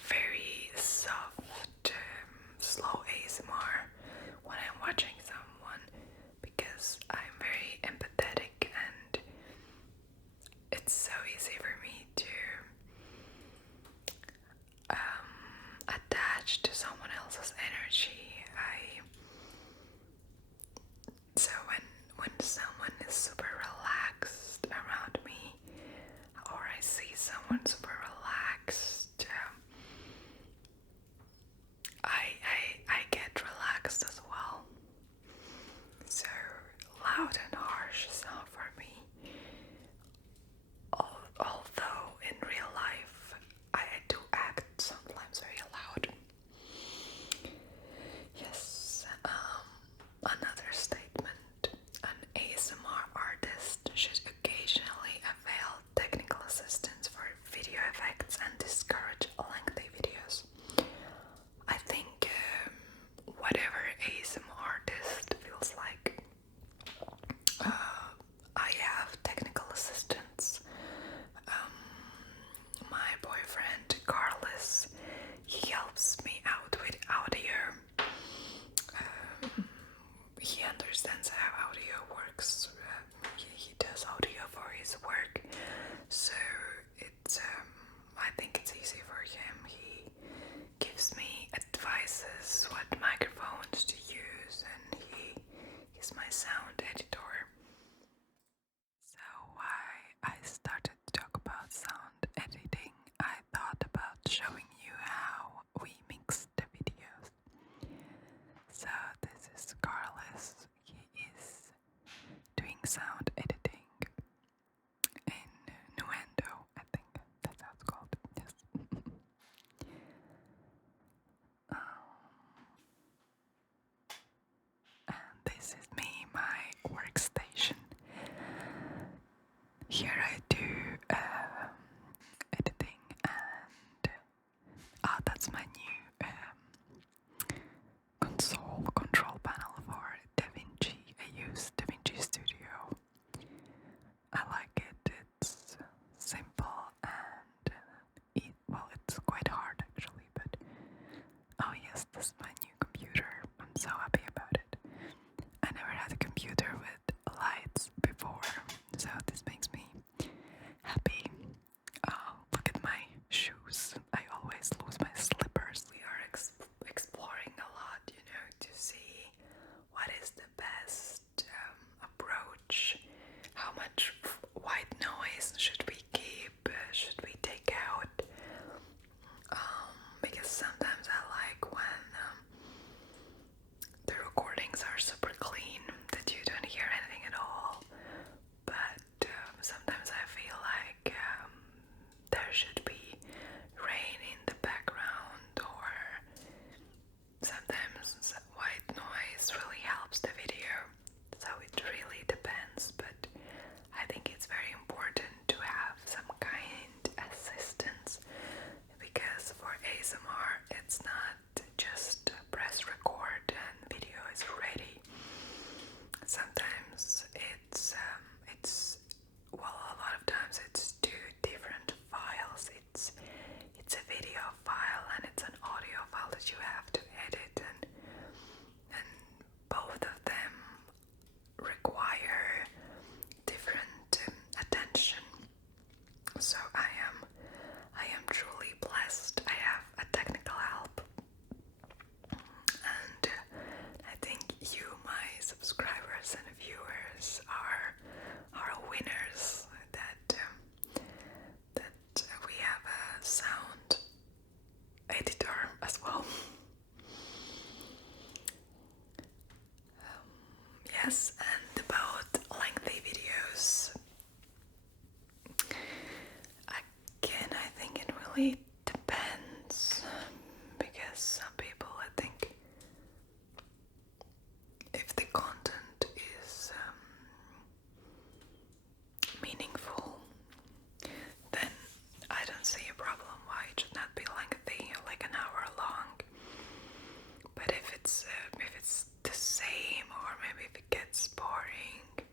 very soft, slow ASMR when I'm watching someone because I'm very empathetic and it's so easy for me to attach to someone else's energy. So when someone is super relaxed around me, or I see someone super relaxed, I get relaxed as well. So loud and harsh is not for me. Although in real life I do act sometimes very loud. Yes. Another statement: an ASMR artist should occasionally avail technical assistance for video effects and discourage lengthy videos. I think whatever ASMR artist feels like, I have technical assistance. My boyfriend Carlos, he helps me out with audio. He understands how audio works. He does audio for his work, so it's I think it's easy for him. He gives me advices what microphones to use, and he's my sound editor. So why I started to talk about sound editing, I thought about showing you how we mix the videos. So this is Carlos. He is doing sound editing in Nuendo, I think that's how it's called. Yes. And this is me, my workstation. Here I do editing, and that's my new console control panel for DaVinci. I use DaVinci Studio. I like it. It's simple and it's quite hard actually, but oh yes, this is my new computer. I'm so happy about it. I never had a computer with lights before, so this makes me happy. Look at my shoes. I always lose my slippers. We are exploring a lot, to see what is the best approach. How much white noise should we keep? Should we take out? Because sometimes I like when the recordings are super clean, that you don't hear anything at all. But sometimes I feel like there should be rain in the background, or sometimes white noise really helps the video. So it really depends, but I think it's very important to have some kind assistance, because for ASMR it's not just press record and video is ready. Sometimes it's a lot of times it's two different files. It's a video file and it's an audio file that you have to edit, and both of them require different attention. So I am truly blessed. I have a technical help editor as well. Yes, and about lengthy videos, again, I think it really depends, because some people, I think, if the content is meaningful, then I don't see a problem why it should not be lengthy, like an hour long. But if it's the same, or maybe if it gets boring,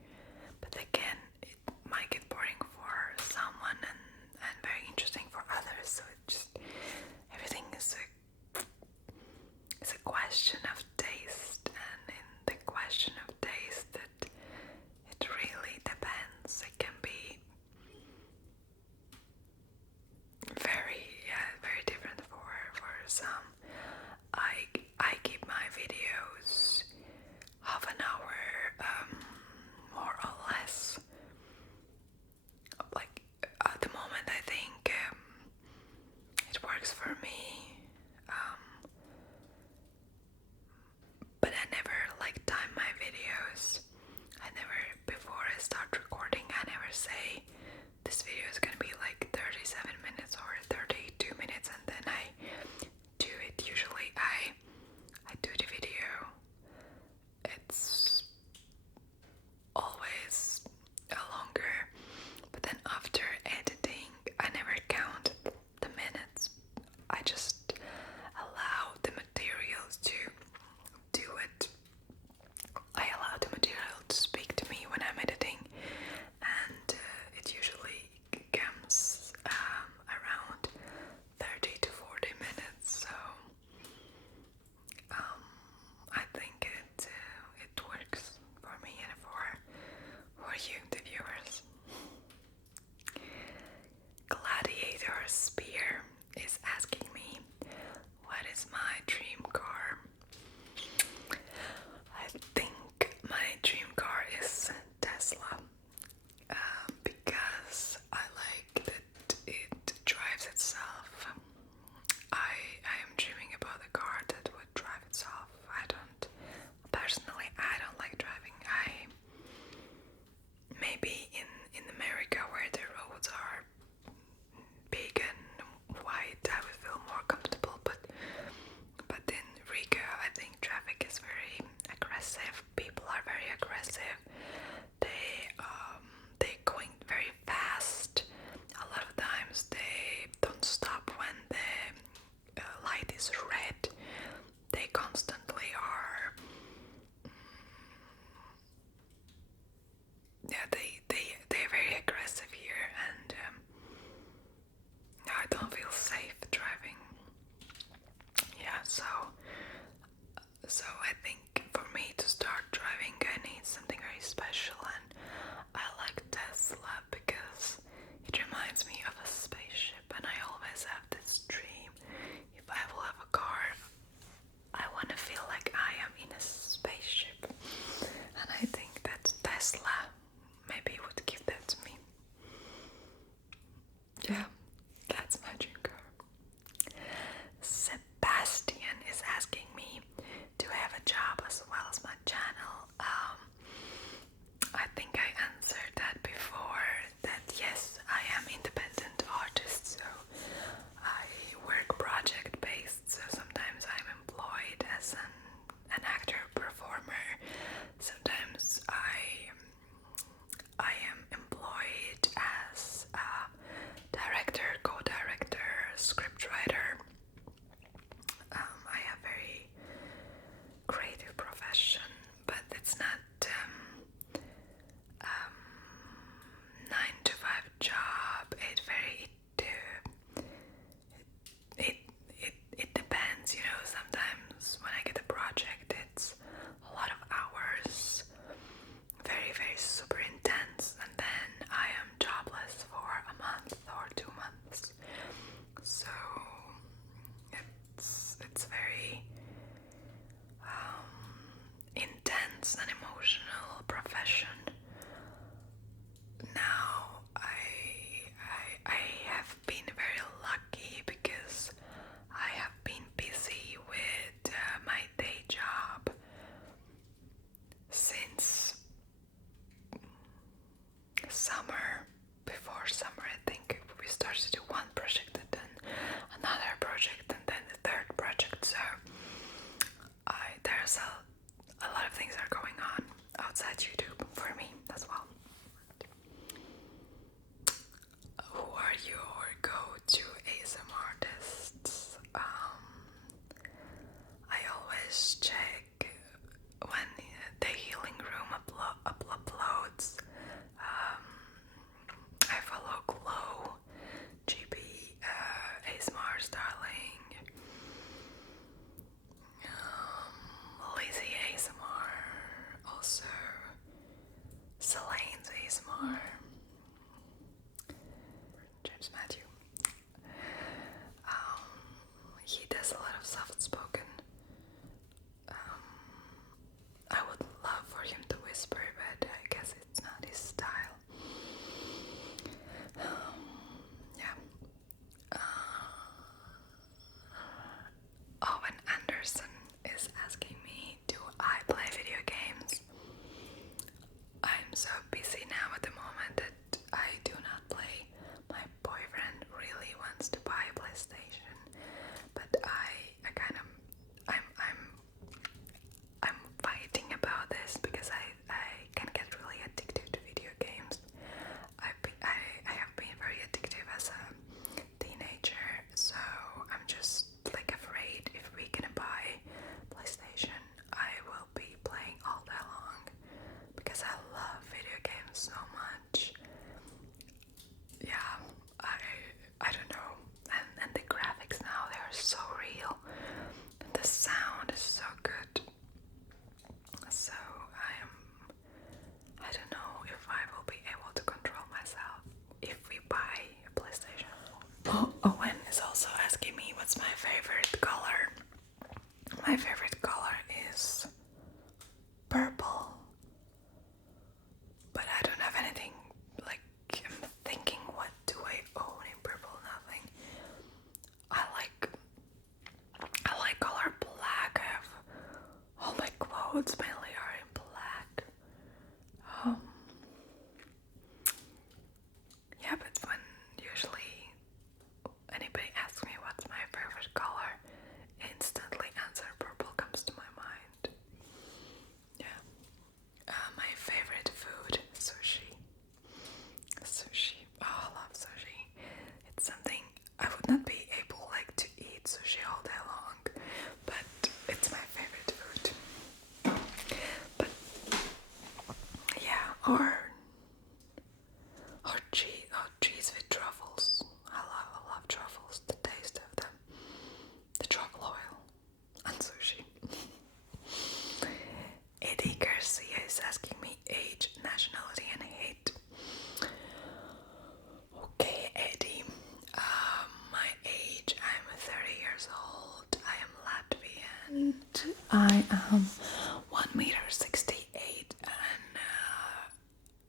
but again, it might get boring for someone and very interesting for others. So it just, everything is a question of taste, and in the question of taste, it really depends. It can be very different for some. I keep my videos half an hour, more or less. Like at the moment, I think it works for me. But I never time my videos. I never, before I start recording, I never say this video is gonna be like 37 minutes or 32 minutes, and then I do it. Usually I do the video. It's always longer, but then after editing, I never count the minutes. I just allow the materials to do it. I allow the material to speak to me when I'm editing, and it usually comes around 30 to 40 minutes. So I think it works for me and for you, the viewers. Gladiator Spear is asking me, what is my dream car? I think my dream car is Tesla, because I like that it drives itself. I am dreaming about a car that would drive itself. I don't like driving. Maybe in America, where the roads are big and wide, I would feel more comfortable, but in Riga, I think traffic is very aggressive. People are very aggressive. They going very fast. A lot of times they don't stop when the light is red. They constantly are. They're very aggressive here, and I don't feel safe driving. Yeah, so I think for me to start driving, I need something very special, and I like Tesla because it reminds me of a spaceship, and I always have this dream. If I will have a car, I want to feel always check when the healing room uploads. I follow Glow, GB, ASMR Starling, Lizzie ASMR, also Celine's ASMR, James Matthew. He does a lot of soft-spoken. I would love for him to whisper, but I guess it's not his style. Yeah. Owen Anderson is asking me, do I play video games? I'm so busy now at the moment that I do not play. My boyfriend really wants to buy a PlayStation, but I'm fighting about this because I can get really addicted to video games. I have been very addictive as a teenager, so I'm just like afraid if we can buy PlayStation, I will be playing all day long because I love video games so much. Yeah, I don't know, and the graphics now, they are so real, and the sound is so good. So I don't know if I will be able to control myself if we buy a PlayStation. Oh, Owen is also asking me what's my favorite color. My favorite color is purple, but I don't have anything, like, I'm thinking, what do I own in purple? Nothing. I like color black. I have all my clothes mainly are in black. Yeah, but when usually anybody asks me what's my favorite color, instantly answer purple comes to my mind. Yeah. My favorite food, sushi. Sushi. Oh, I love sushi. It's something I would not be able to eat sushi all day long, but it's my favorite food. But yeah, or cheese with truffles. I love truffles, the taste of them, the truffle oil, and sushi. Eddie Garcia is asking me age, nationality, and height. Okay, Eddie. My age, I'm 30 years old. I am Latvian. I am 1 meter 68 and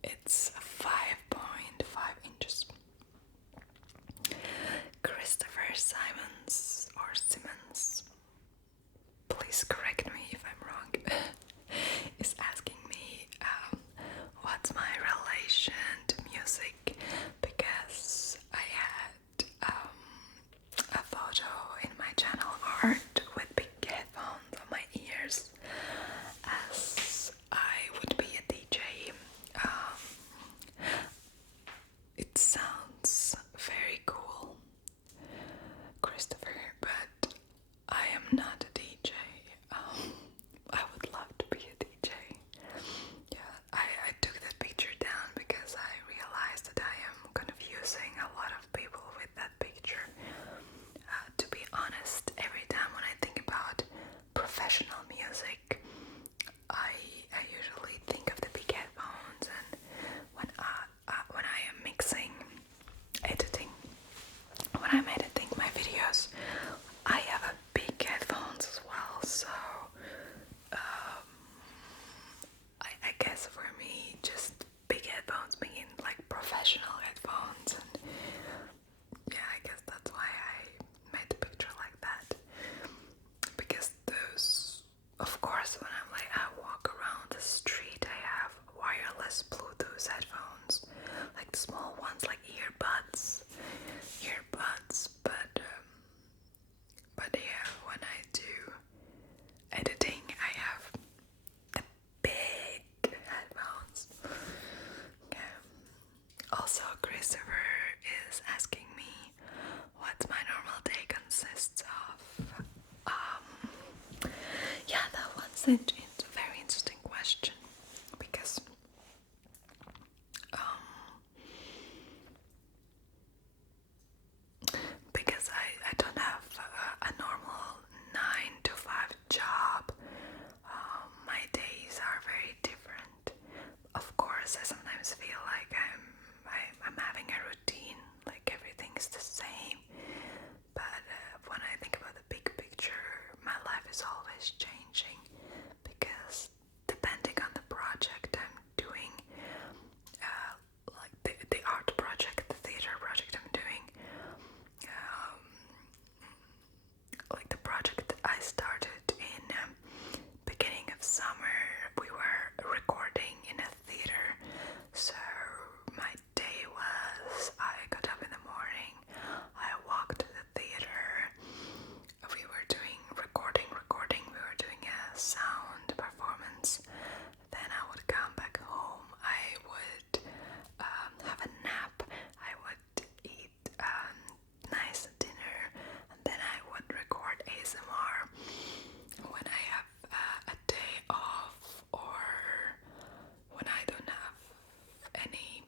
it's 5.5 inches. Christopher Simons or Simmons, please correct me if I'm wrong, is asking me what's my relation to music, because I had a photo in my channel art with big headphones on my ears as I would be a DJ. It sounds very cool, Christopher, but I am not a DJ. I would love to be a DJ. Yeah, I took that picture down because I realized that I am confusing a lot of people with that picture. To be honest, every time when It's a very interesting question because I don't have a normal 9 to 5 job. My days are very different. Of course, I sometimes feel like I'm having a routine, like everything's the same. But when I think about the big picture, my life is always changing because depending on the project I'm doing, like the art project, the theater project I'm doing, like the project I started in beginning of summer, we were recording in a theater. So my day was, I got up in the morning, I walked to the theater, we were doing recording, we were doing a sound performance, then I would come back home, I would have a nap, I would eat nice dinner, and then I would record ASMR. When I have a day off or when I don't have any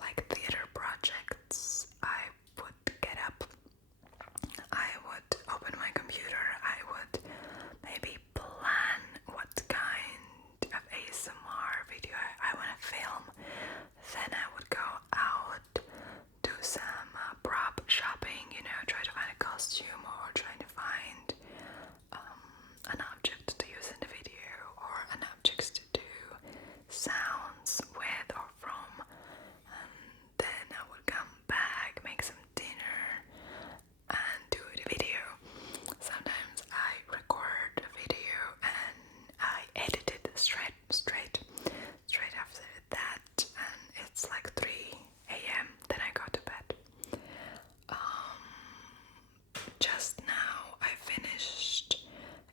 like theater projects, I would get up, I would open my computer, I would maybe plan what kind of ASMR video I want to film, then I would go out, do some prop shopping, try to find a costume or try to find an object to use in the video or an object to do sounds with or from, and then I would come back, make some dinner and do the video. Sometimes I record a video and I edit it straight after that, and it's like 3 a.m. then I go to bed. Just now I finished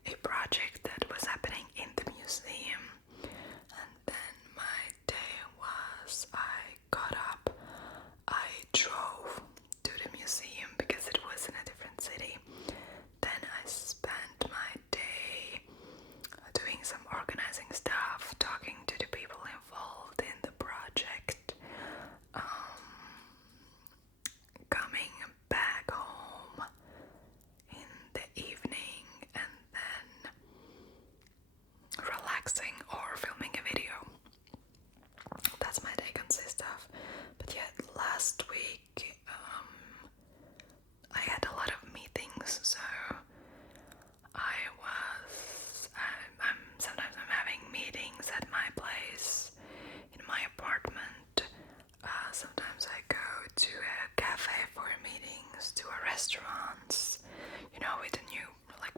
a project that was happening in the museum, and then my day was, I got up, I drove to the museum because it was in a different city, then I spent my day doing some organizing stuff, talking to the people involved in the project, coming back home in the evening and then relaxing or filming a video. That's my day consists of. But yeah, last week I had a lot of meetings, so sometimes I'm having meetings at my place, in my apartment. Sometimes I go to a cafe for meetings, to a restaurants, with the new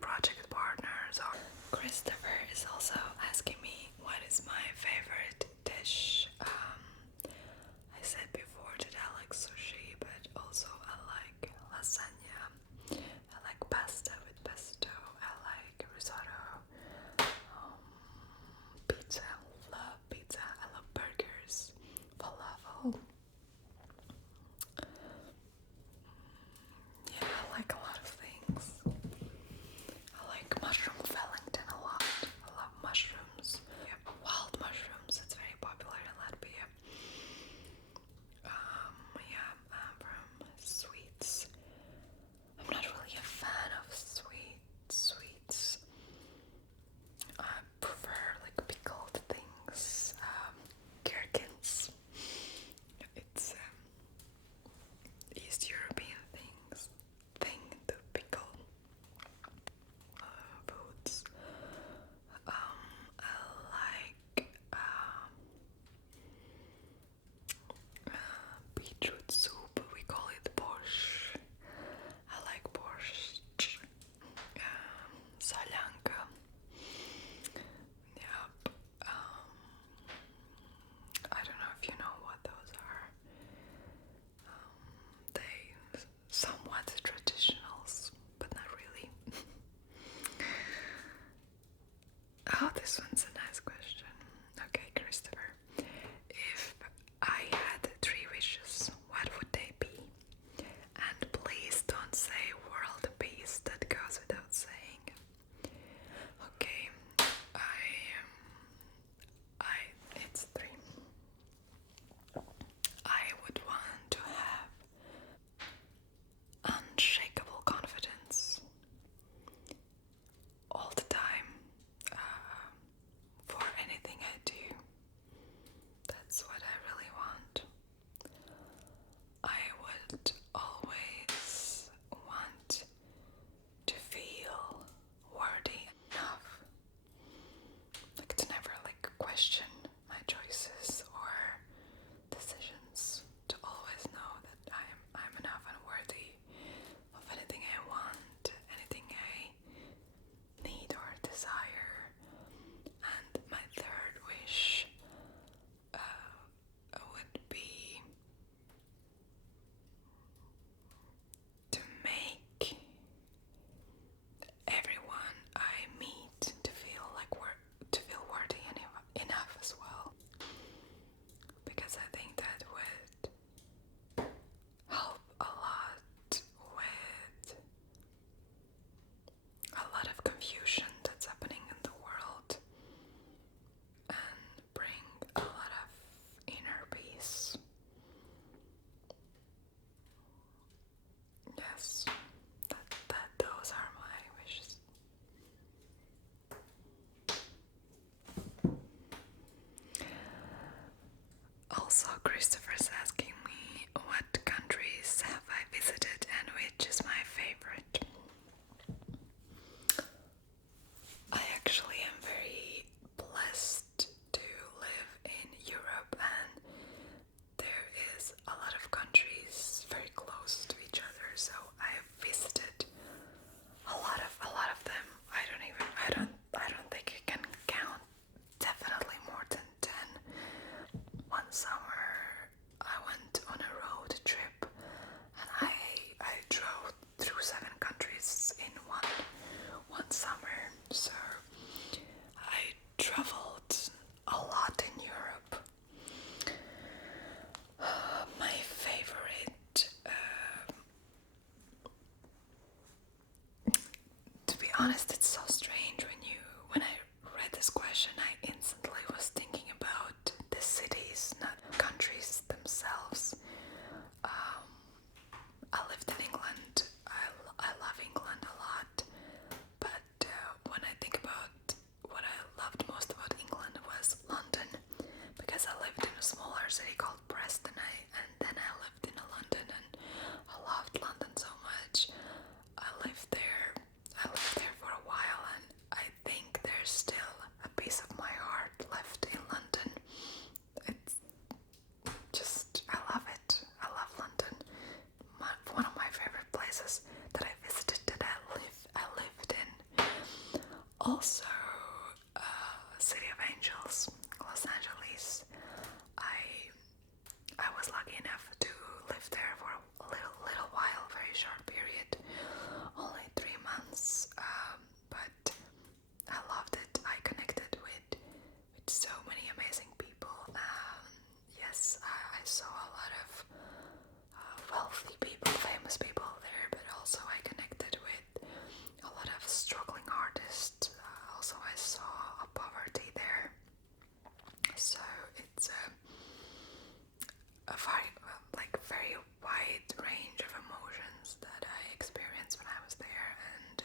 project partners. Or Christopher is also asking me what is my favorite dish. I said before that I like sushi, but also I like lasagna. I like pasta with pesto. I like risotto. Pizza. Love pizza. I love burgers. Falafel. Yeah, I like a lot of things. I like mushroom Wellington a lot. I love mushrooms. Yeah, wild mushrooms. It's very popular in Latvia. Yeah, from sweets. I'm not really a fan of sweets. I prefer pickled things. Gherkins. It's East European thing to pickle foods. I like beetroot soup. We call it borscht. I like borscht. Solянка. Yep. I don't know if you know what those are. They somewhat traditionals, but not really. Oh, this one's a nice question. Okay, Christopher. If I had 3 wishes, what would they be? And please don't say world peace, that goes without saying. Okay, Christopher's asking me what countries have I visited and which is my favorite. I actually am very blessed to live in Europe, and there is a lot of countries very close to each other, so I've visited a lot of them. I don't think you can count. Definitely more than 10. One summer I went on a road trip and I drove through 7 countries in one summer. So I traveled a lot in Europe. My favorite, to be honest, it's so strange when I read this question, I instantly was thinking about the cities, not countries themselves. I lived in England. I love England a lot, but when I think about what I loved most about England was London, because I lived in a smaller city called Preston, and then I lived in London, and I loved London so much. I lived there for a while, and I think there's still a piece of my heart left in London. It's just, I love it. I love London. One of my favorite places that I visited, that I lived in. Also, City of Angels, Los Angeles. I was lucky enough to live there for a little while, very short period, only 3 months, but I loved it. I connected with so many amazing people. Yes, I saw a lot of wealthy people, famous people there, but also I connected with a lot of struggling artists. Also, I saw a poverty there. So it's a very wide range of emotions that I experienced when I was there, and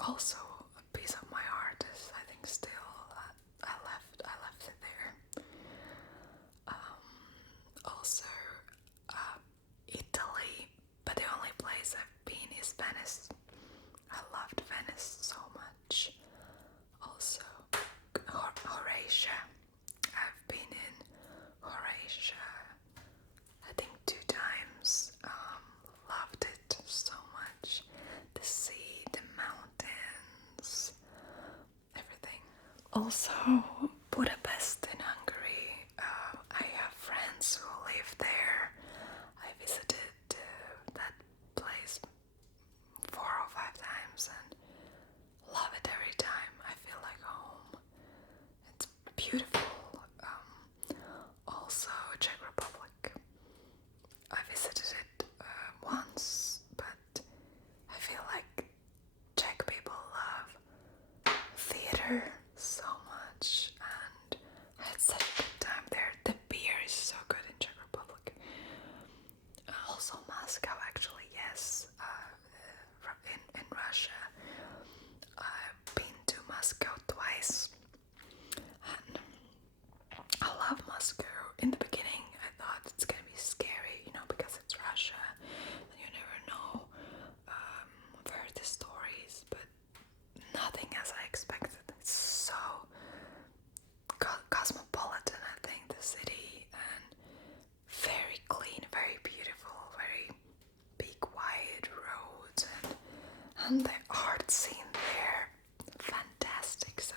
also a piece of my heart is, I think, still I left it there. Also, Italy, but the only place I've been is Venice. I loved Venice so much. Also, Croatia. I've been in Croatia, I think 2 times. Loved it so much. The sea, the mountains, everything. Also, Budapest in Hungary. I have friends who live there. I visited that place 4 or 5 times and love it every time. I feel like home. It's beautiful. Also, Czech Republic. I visited it once, but I feel like Czech people love theater so much, and I had such a good time there. The beer is so good in Czech Republic. Also Moscow, actually, yes. In Russia, I've been to Moscow twice, and I love Moscow. In the beginning, I thought it's gonna be scary, because it's Russia, and you never know where the stories, but nothing as I expected. It's so cosmopolitan, I think, the city, and very clean, very beautiful, very big, wide roads, and the art scene there, fantastic. So,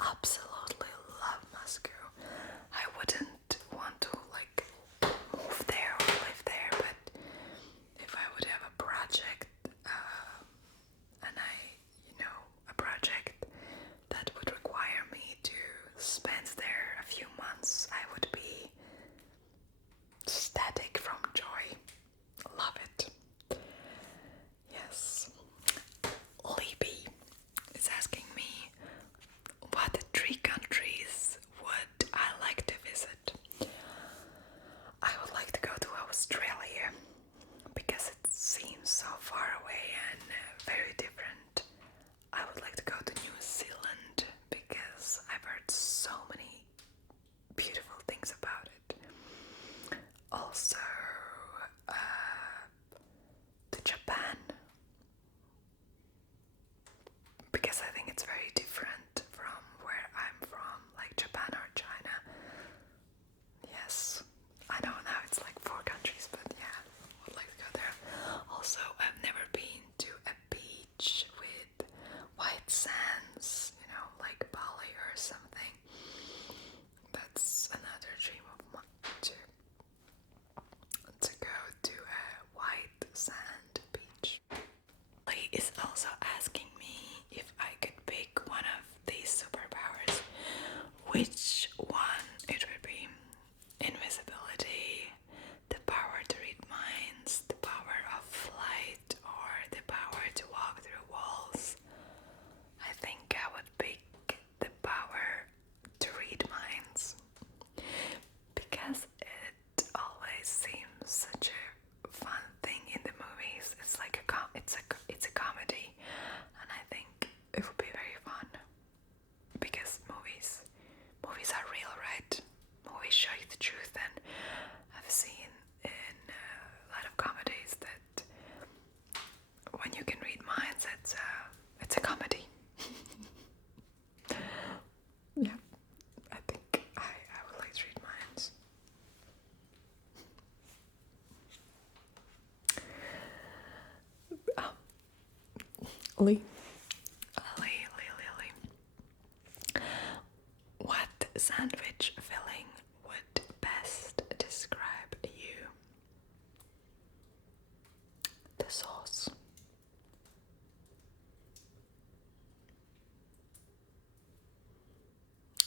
absolutely love Moscow. I wouldn't want to move there or live there, but if I would have a project, a project that would require me to spend there a few months, I would be ecstatic from joy. Love it. Yes. Libby is asking me, what 3 countries would I like to visit? I would like to go to Australia because it seems so far away and very different. I would like to go to New Zealand because I've heard so many beautiful you can read minds. It's a comedy. Yeah, I think I would like to read minds. Lee. What sandwich filling would best describe you? The sauce.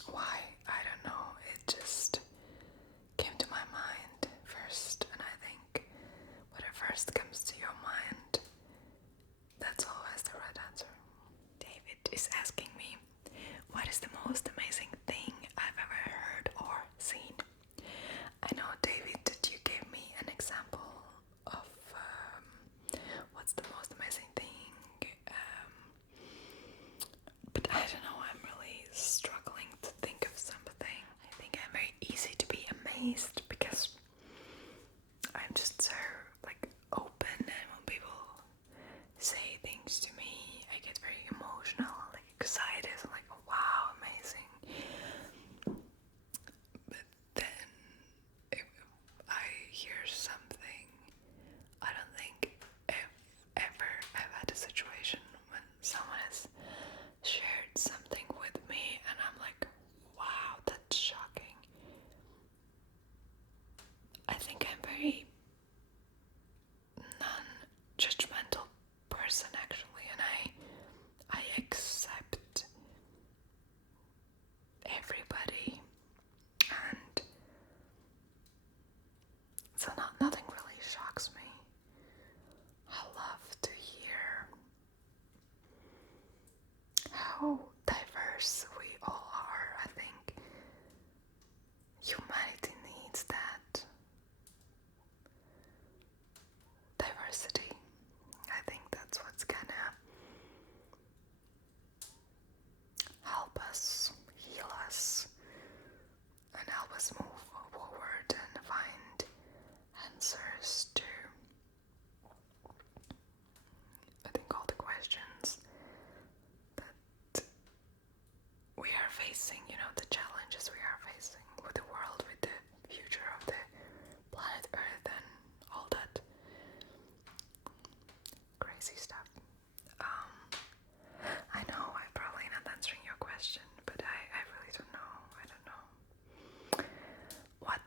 Why? I don't know. It just came to my mind first, and I think whatever first comes to your mind, that's always the right answer. David is asking me, what is the most amazing thing I've ever heard or seen? I know, David, that you gave me an example of what's the most amazing thing, but I don't know, I'm really struggling to think of something. I think I'm very easy to be amazed because I'm just so open, and when people say things to me, I get very emotional, excited, I'm like, oh, wow, amazing. But then if I hear something, I don't think I've had a situation when someone has shared something with me and I'm like, wow, that's shocking. I think I'm very non-judgmental person, actually, and I accept everybody, and so nothing really shocks me. I love to hear how diverse we all are. I think humanity needs that diversity. I think that's what's gonna help us, heal us, and help us move forward and find answers to, I think, all the questions that we are facing, the challenges we are facing with the world, with the future of the planet Earth and all that crazy stuff. I know I'm probably not answering your question, but I really don't know. I don't know. What?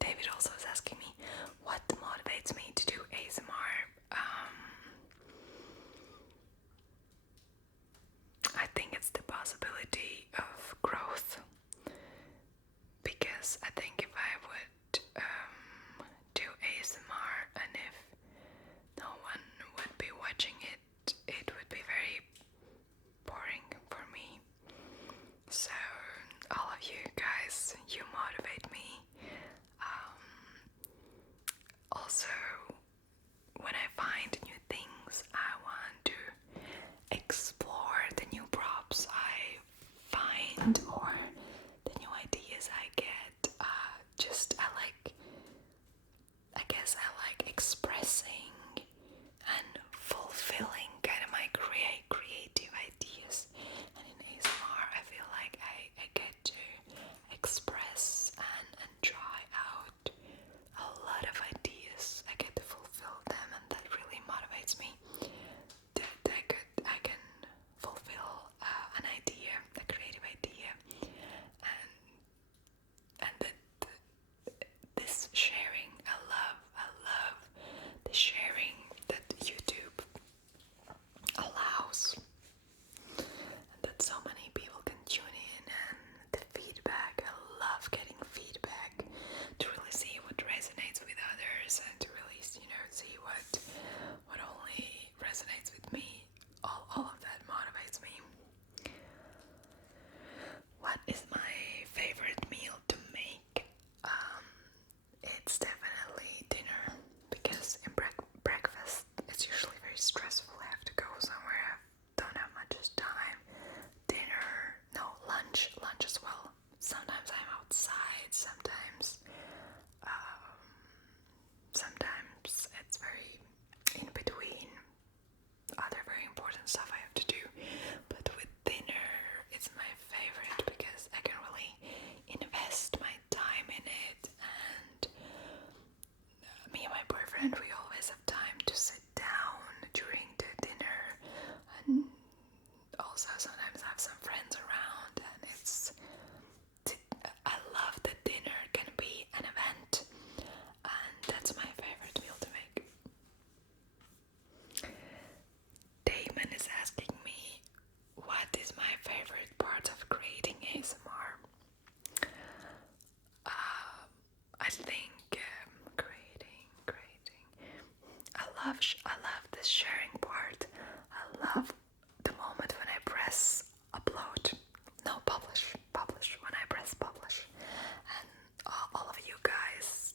David also is asking me, what motivates me to do ASMR? I love this sharing part. I love the moment when I press upload. No, publish when I press publish, and all of you guys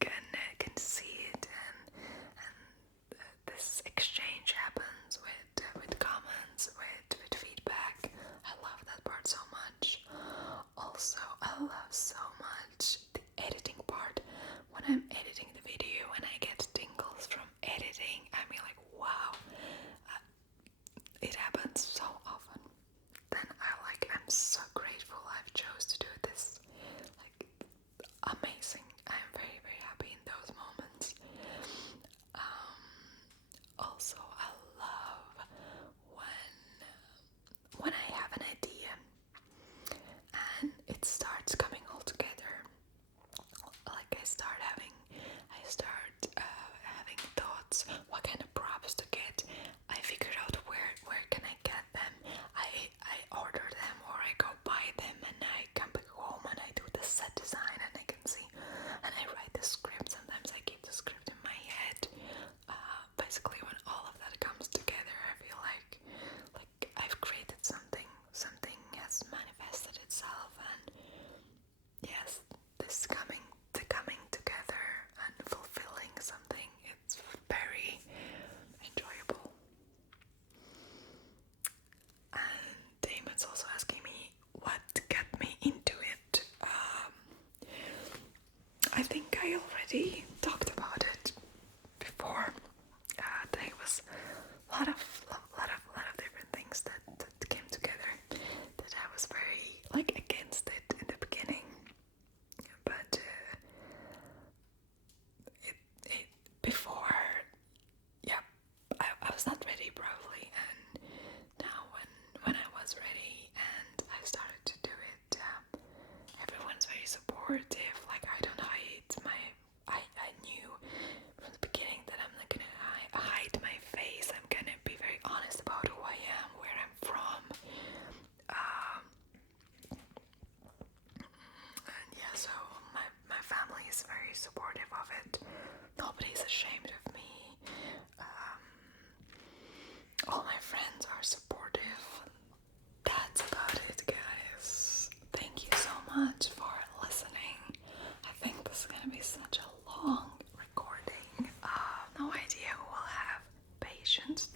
can see it, and this exchange happens with comments, with feedback. I love that part so much. Also, I love so much the editing part. When I'm editing the video and I get tingles from editing, I mean, like, wow, it happens so often. Then I'm so grateful I've chose to do this. Like, amazing. I'm very, very happy in those moments. Also, I love when I have an idea and it starts coming all together. Like I start having thoughts. What kind of props to get? I figured out where can I get them. I order them or I go buy them, and I come back home and I do the set design, and I can see, and I write the script. Sometimes I keep the script in my head. Basically, when all of that comes together, I feel like I've created something. Something has manifested itself, and yes, this coming together and fulfilling something, it's very enjoyable. And Damon's also asking me what got me into it. I think I already talked about it before. There was a lot of different things that came together, that I was very against it in the beginning, but before, yeah, I was not ready probably, and now when I was ready and I started to do it, everyone's very supportive. Like, I don't hide I knew from the beginning that I'm not gonna hide my face. I'm gonna be very honest about who I am, where I'm from. And yeah, so my family is very supportive of it. Nobody's ashamed of me. All my friends are supportive. That's about it, guys. Thank you so much for listening. I think this is gonna be such a long recording. No idea who will have patience